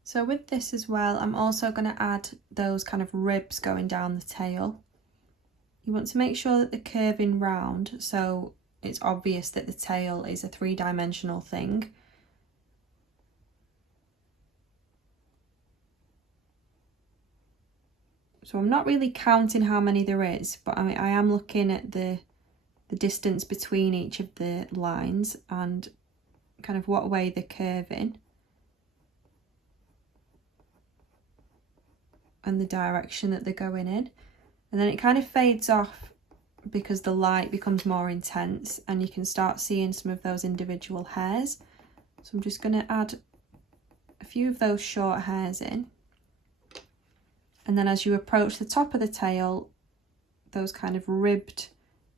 So with this as well, I'm also going to add those kind of ribs going down the tail. You want to make sure that they're curving round, so it's obvious that the tail is a three-dimensional thing. So I'm not really counting how many there is, but I am looking at the distance between each of the lines and kind of what way they're curving and the direction that they're going in. And then it kind of fades off because the light becomes more intense and you can start seeing some of those individual hairs. So I'm just going to add a few of those short hairs in. And then as you approach the top of the tail, those kind of ribbed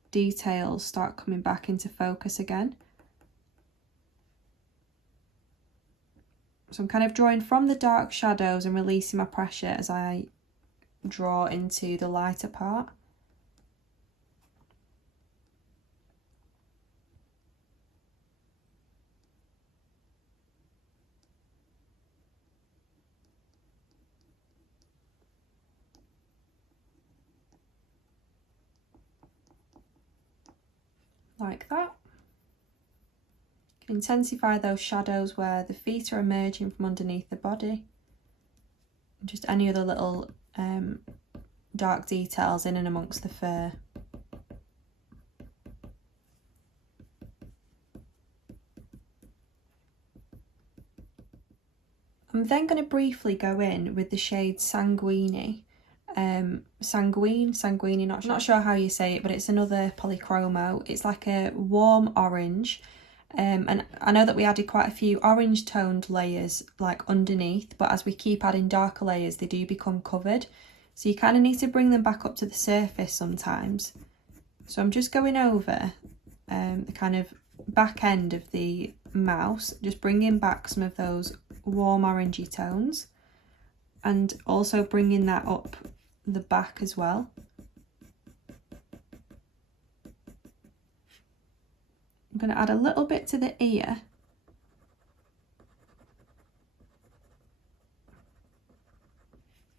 details start coming back into focus again. So I'm kind of drawing from the dark shadows and releasing my pressure as I draw into the lighter part. Like that. You can intensify those shadows where the feet are emerging from underneath the body. Just any other little dark details in and amongst the fur. I'm then going to briefly go in with the shade Sanguine. Sanguine, not sure how you say it, but it's another polychromo. It's like a warm orange. And I know that we added quite a few orange toned layers like underneath, but as we keep adding darker layers, they do become covered. So you kind of need to bring them back up to the surface sometimes. So I'm just going over the kind of back end of the mouse, just bringing back some of those warm orangey tones and also bringing that up the back as well. I'm going to add a little bit to the ear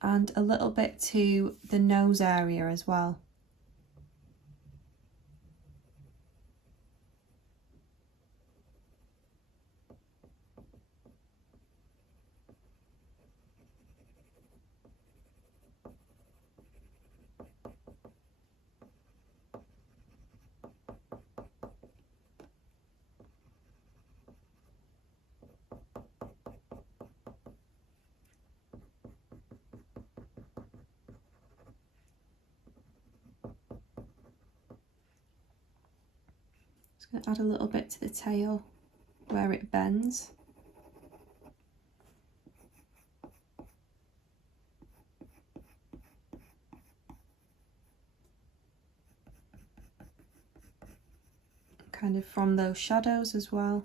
and a little bit to the nose area as well. Just going to add a little bit to the tail where it bends. Kind of from those shadows as well.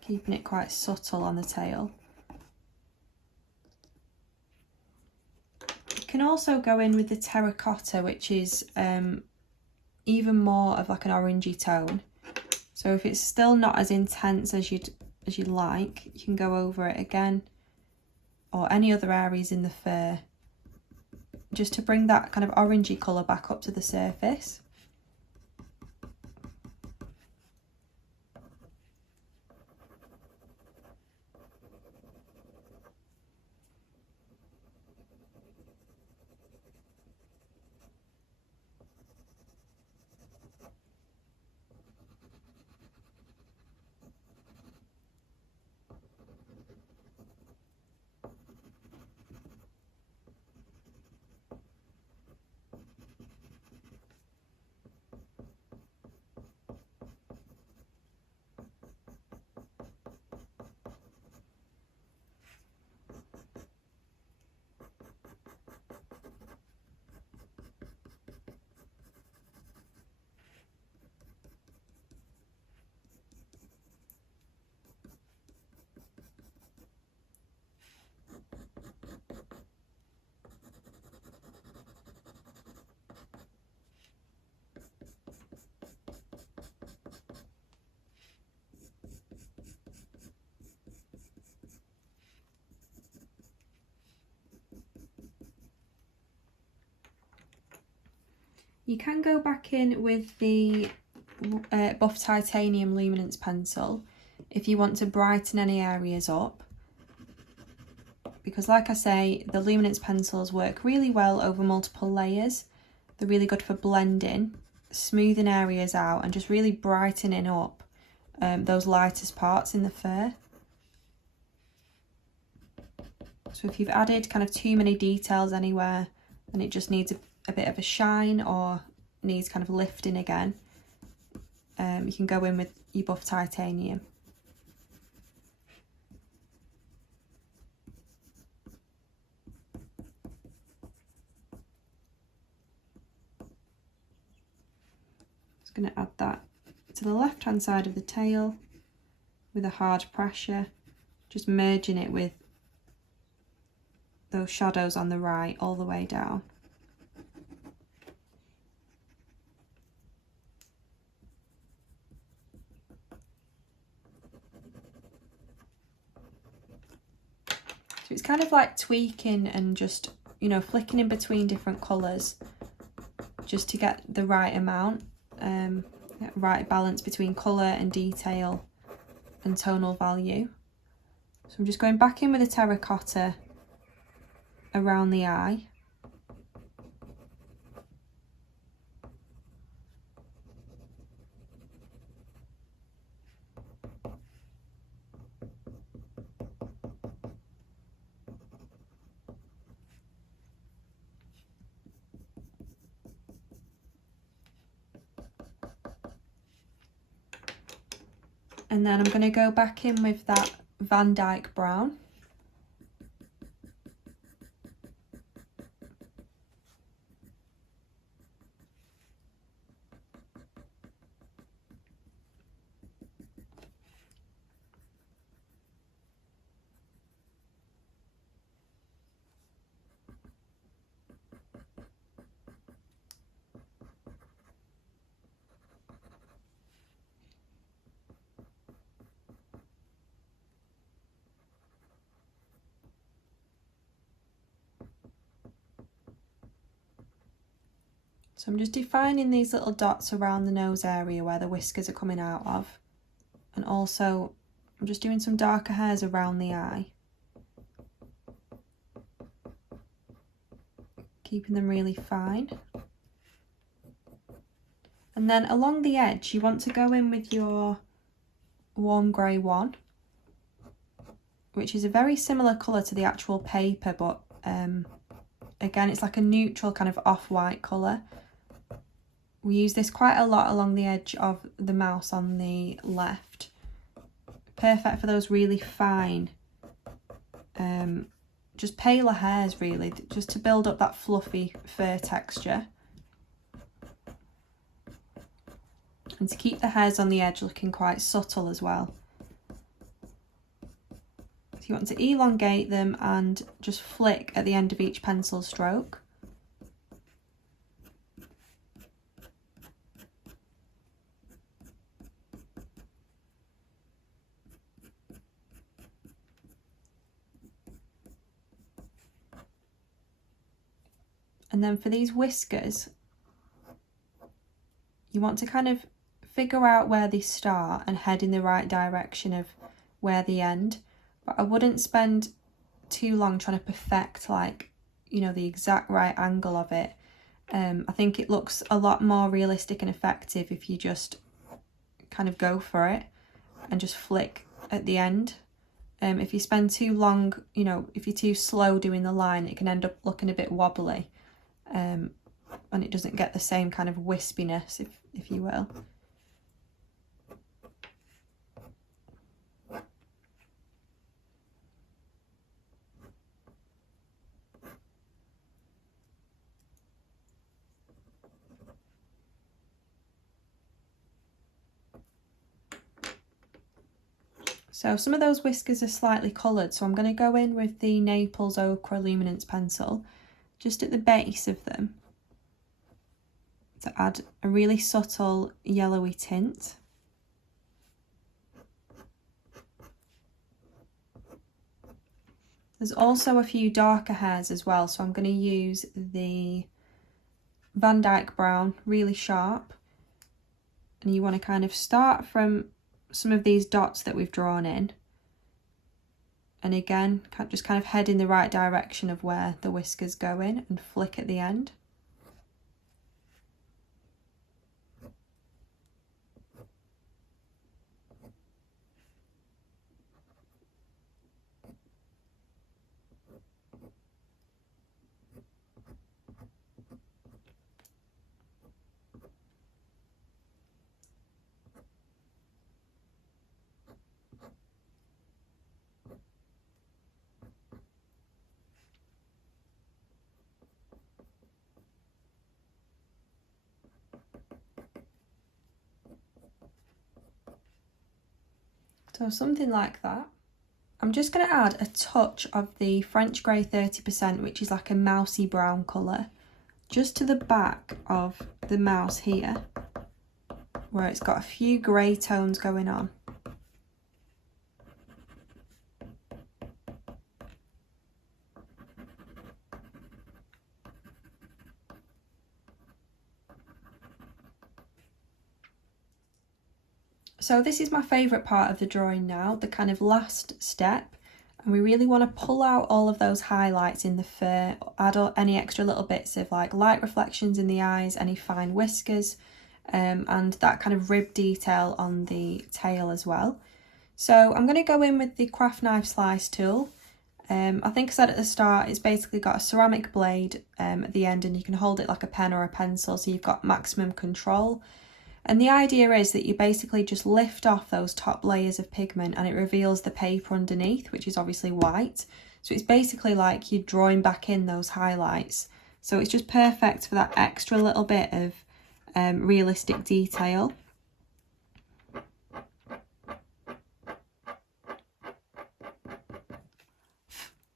Keeping it quite subtle on the tail. can also go in with the terracotta, which is even more of like an orangey tone. So if it's still not as intense as you'd like, you can go over it again, or any other areas in the fur, just to bring that kind of orangey colour back up to the surface. You can go back in with the buff titanium luminance pencil if you want to brighten any areas up, because like I say, the luminance pencils work really well over multiple layers. They're really good for blending, smoothing areas out, and just really brightening up those lightest parts in the fur. So if you've added kind of too many details anywhere and it just needs a bit of a shine or needs kind of lifting again, you can go in with your buff titanium. Just going to add that to the left hand side of the tail with a hard pressure, just merging it with those shadows on the right all the way down. So it's kind of like tweaking and just, you know, flicking in between different colours just to get the right amount, right balance between colour and detail and tonal value. So I'm just going back in with a terracotta around the eye. And then I'm going to go back in with that Van Dyke brown. So I'm just defining these little dots around the nose area where the whiskers are coming out of. And also I'm just doing some darker hairs around the eye. Keeping them really fine. And then along the edge you want to go in with your warm grey one, which is a very similar colour to the actual paper, but again it's like a neutral kind of off-white colour. We use this quite a lot along the edge of the mouse on the left. Perfect for those really fine, just paler hairs really, just to build up that fluffy fur texture. And to keep the hairs on the edge looking quite subtle as well. So you want to elongate them and just flick at the end of each pencil stroke. And then for these whiskers, you want to kind of figure out where they start and head in the right direction of where they end. But I wouldn't spend too long trying to perfect, like, you know, the exact right angle of it. I think it looks a lot more realistic and effective if you just kind of go for it and just flick at the end. If you spend too long, you know, if you're too slow doing the line, it can end up looking a bit wobbly, and it doesn't get the same kind of wispiness, if you will. So some of those whiskers are slightly coloured, so I'm going to go in with the Naples Ochre Luminance pencil just at the base of them to add a really subtle yellowy tint. There's also a few darker hairs as well, so I'm going to use the Van Dyke Brown, really sharp. And you want to kind of start from some of these dots that we've drawn in, and again just kind of head in the right direction of where the whiskers go in and flick at the end. So something like that. I'm just going to add a touch of the French Grey 30%, which is like a mousy brown colour, just to the back of the mouse here, where it's got a few grey tones going on. So this is my favourite part of the drawing now, the kind of last step, and we really want to pull out all of those highlights in the fur, add any extra little bits of like light reflections in the eyes, any fine whiskers, and that kind of rib detail on the tail as well. So I'm going to go in with the craft knife slice tool. I think I said at the start, it's basically got a ceramic blade at the end, and you can hold it like a pen or a pencil, so you've got maximum control. And the idea is that you basically just lift off those top layers of pigment and it reveals the paper underneath, which is obviously white. So it's basically like you're drawing back in those highlights. So it's just perfect for that extra little bit of realistic detail.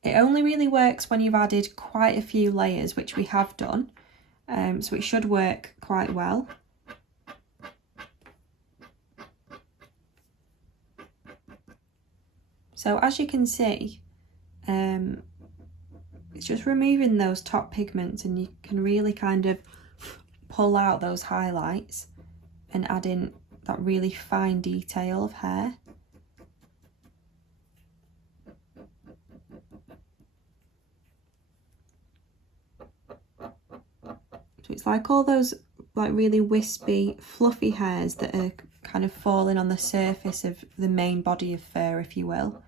It only really works when you've added quite a few layers, which we have done. So it should work quite well. So as you can see, it's just removing those top pigments, and you can really kind of pull out those highlights and add in that really fine detail of hair. So it's like all those like really wispy, fluffy hairs that are kind of falling on the surface of the main body of fur, if you will.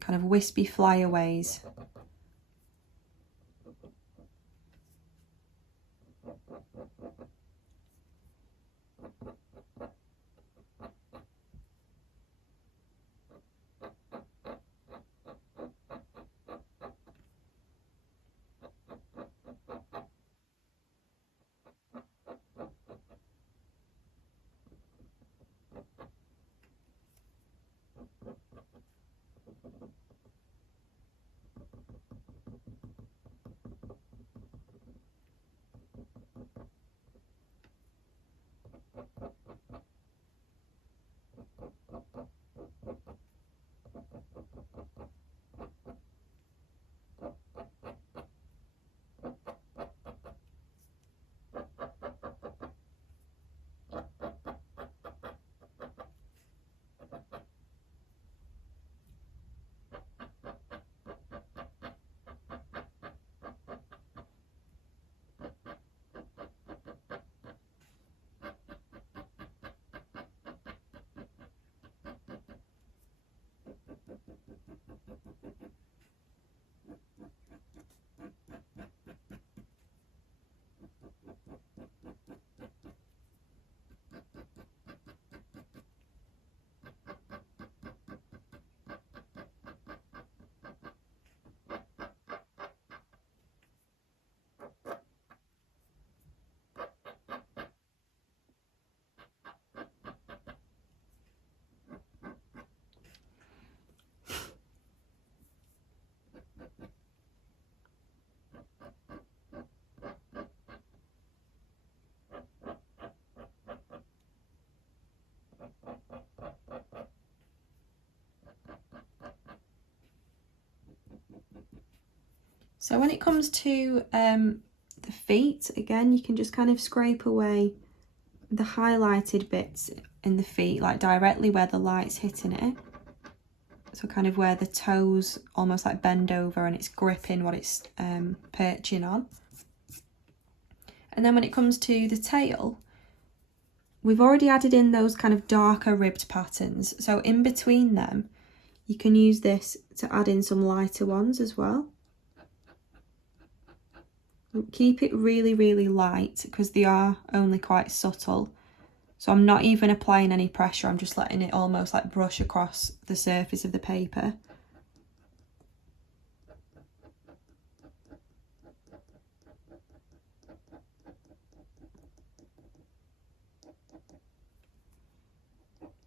Kind of wispy flyaways. So when it comes to the feet, again, you can just kind of scrape away the highlighted bits in the feet, like directly where the light's hitting it. So kind of where the toes almost like bend over and it's gripping what it's perching on. And then when it comes to the tail, we've already added in those kind of darker ribbed patterns. So in between them, you can use this to add in some lighter ones as well. Keep it really, really light because they are only quite subtle. So I'm not even applying any pressure, I'm just letting it almost like brush across the surface of the paper.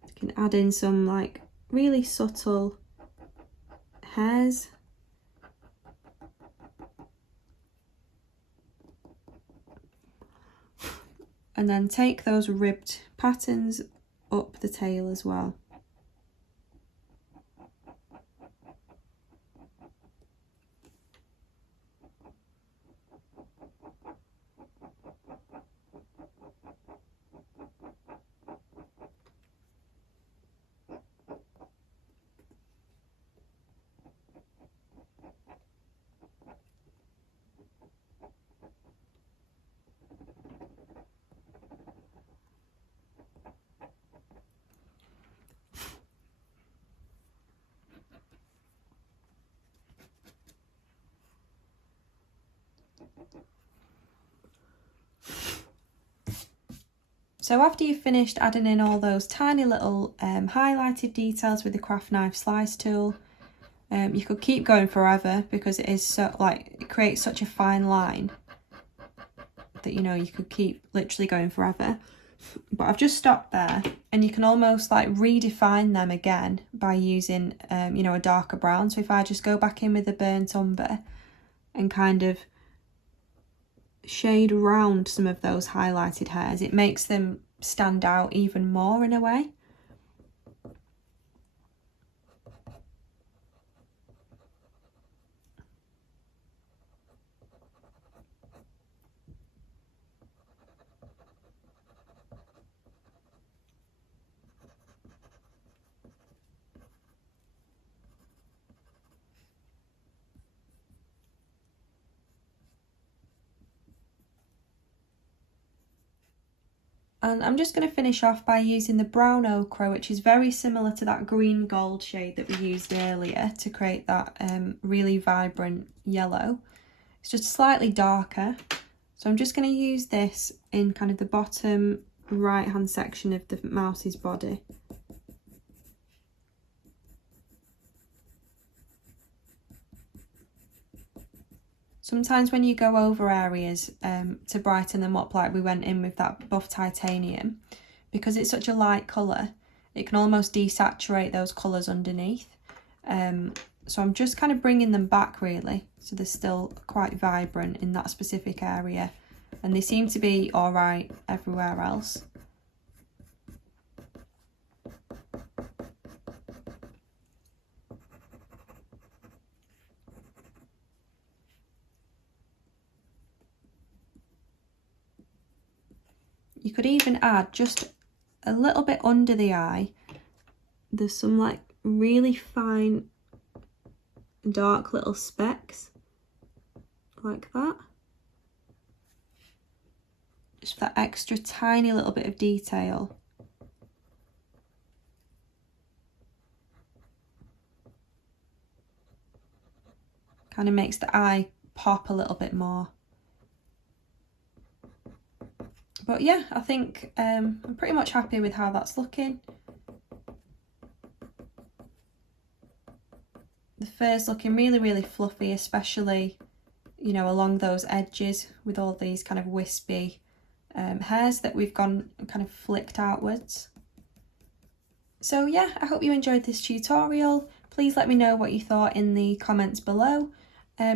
You can add in some like really subtle hairs. And then take those ribbed patterns up the tail as well. So after you've finished adding in all those tiny little highlighted details with the craft knife slice tool, you could keep going forever because it is so it creates such a fine line that you could keep literally going forever. But I've just stopped there, and you can almost like redefine them again by using a darker brown. So if I just go back in with the burnt umber and kind of shade around some of those highlighted hairs, it makes them stand out even more in a way. And I'm just going to finish off by using the brown ochre, which is very similar to that green gold shade that we used earlier to create that really vibrant yellow. It's just slightly darker. So I'm just going to use this in kind of the bottom right hand section of the mouse's body. Sometimes when you go over areas to brighten them up, like we went in with that buff titanium, because it's such a light colour, it can almost desaturate those colours underneath. So I'm just kind of bringing them back really, so they're still quite vibrant in that specific area, and they seem to be alright everywhere else. You could even add just a little bit under the eye. There's some like really fine dark little specks like that. Just for that extra tiny little bit of detail. Kind of makes the eye pop a little bit more. But yeah, I think I'm pretty much happy with how that's looking. The fur's looking really, really fluffy, especially, along those edges with all these kind of wispy hairs that we've gone kind of flicked outwards. So yeah, I hope you enjoyed this tutorial. Please let me know what you thought in the comments below.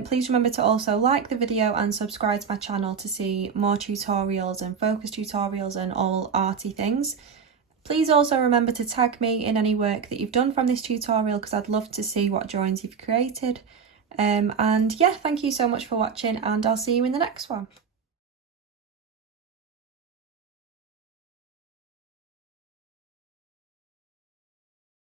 Please remember to also like the video and subscribe to my channel to see more tutorials and focus tutorials and all arty things. Please also remember to tag me in any work that you've done from this tutorial, because I'd love to see what drawings you've created. And yeah, thank you so much for watching, and I'll see you in the next one.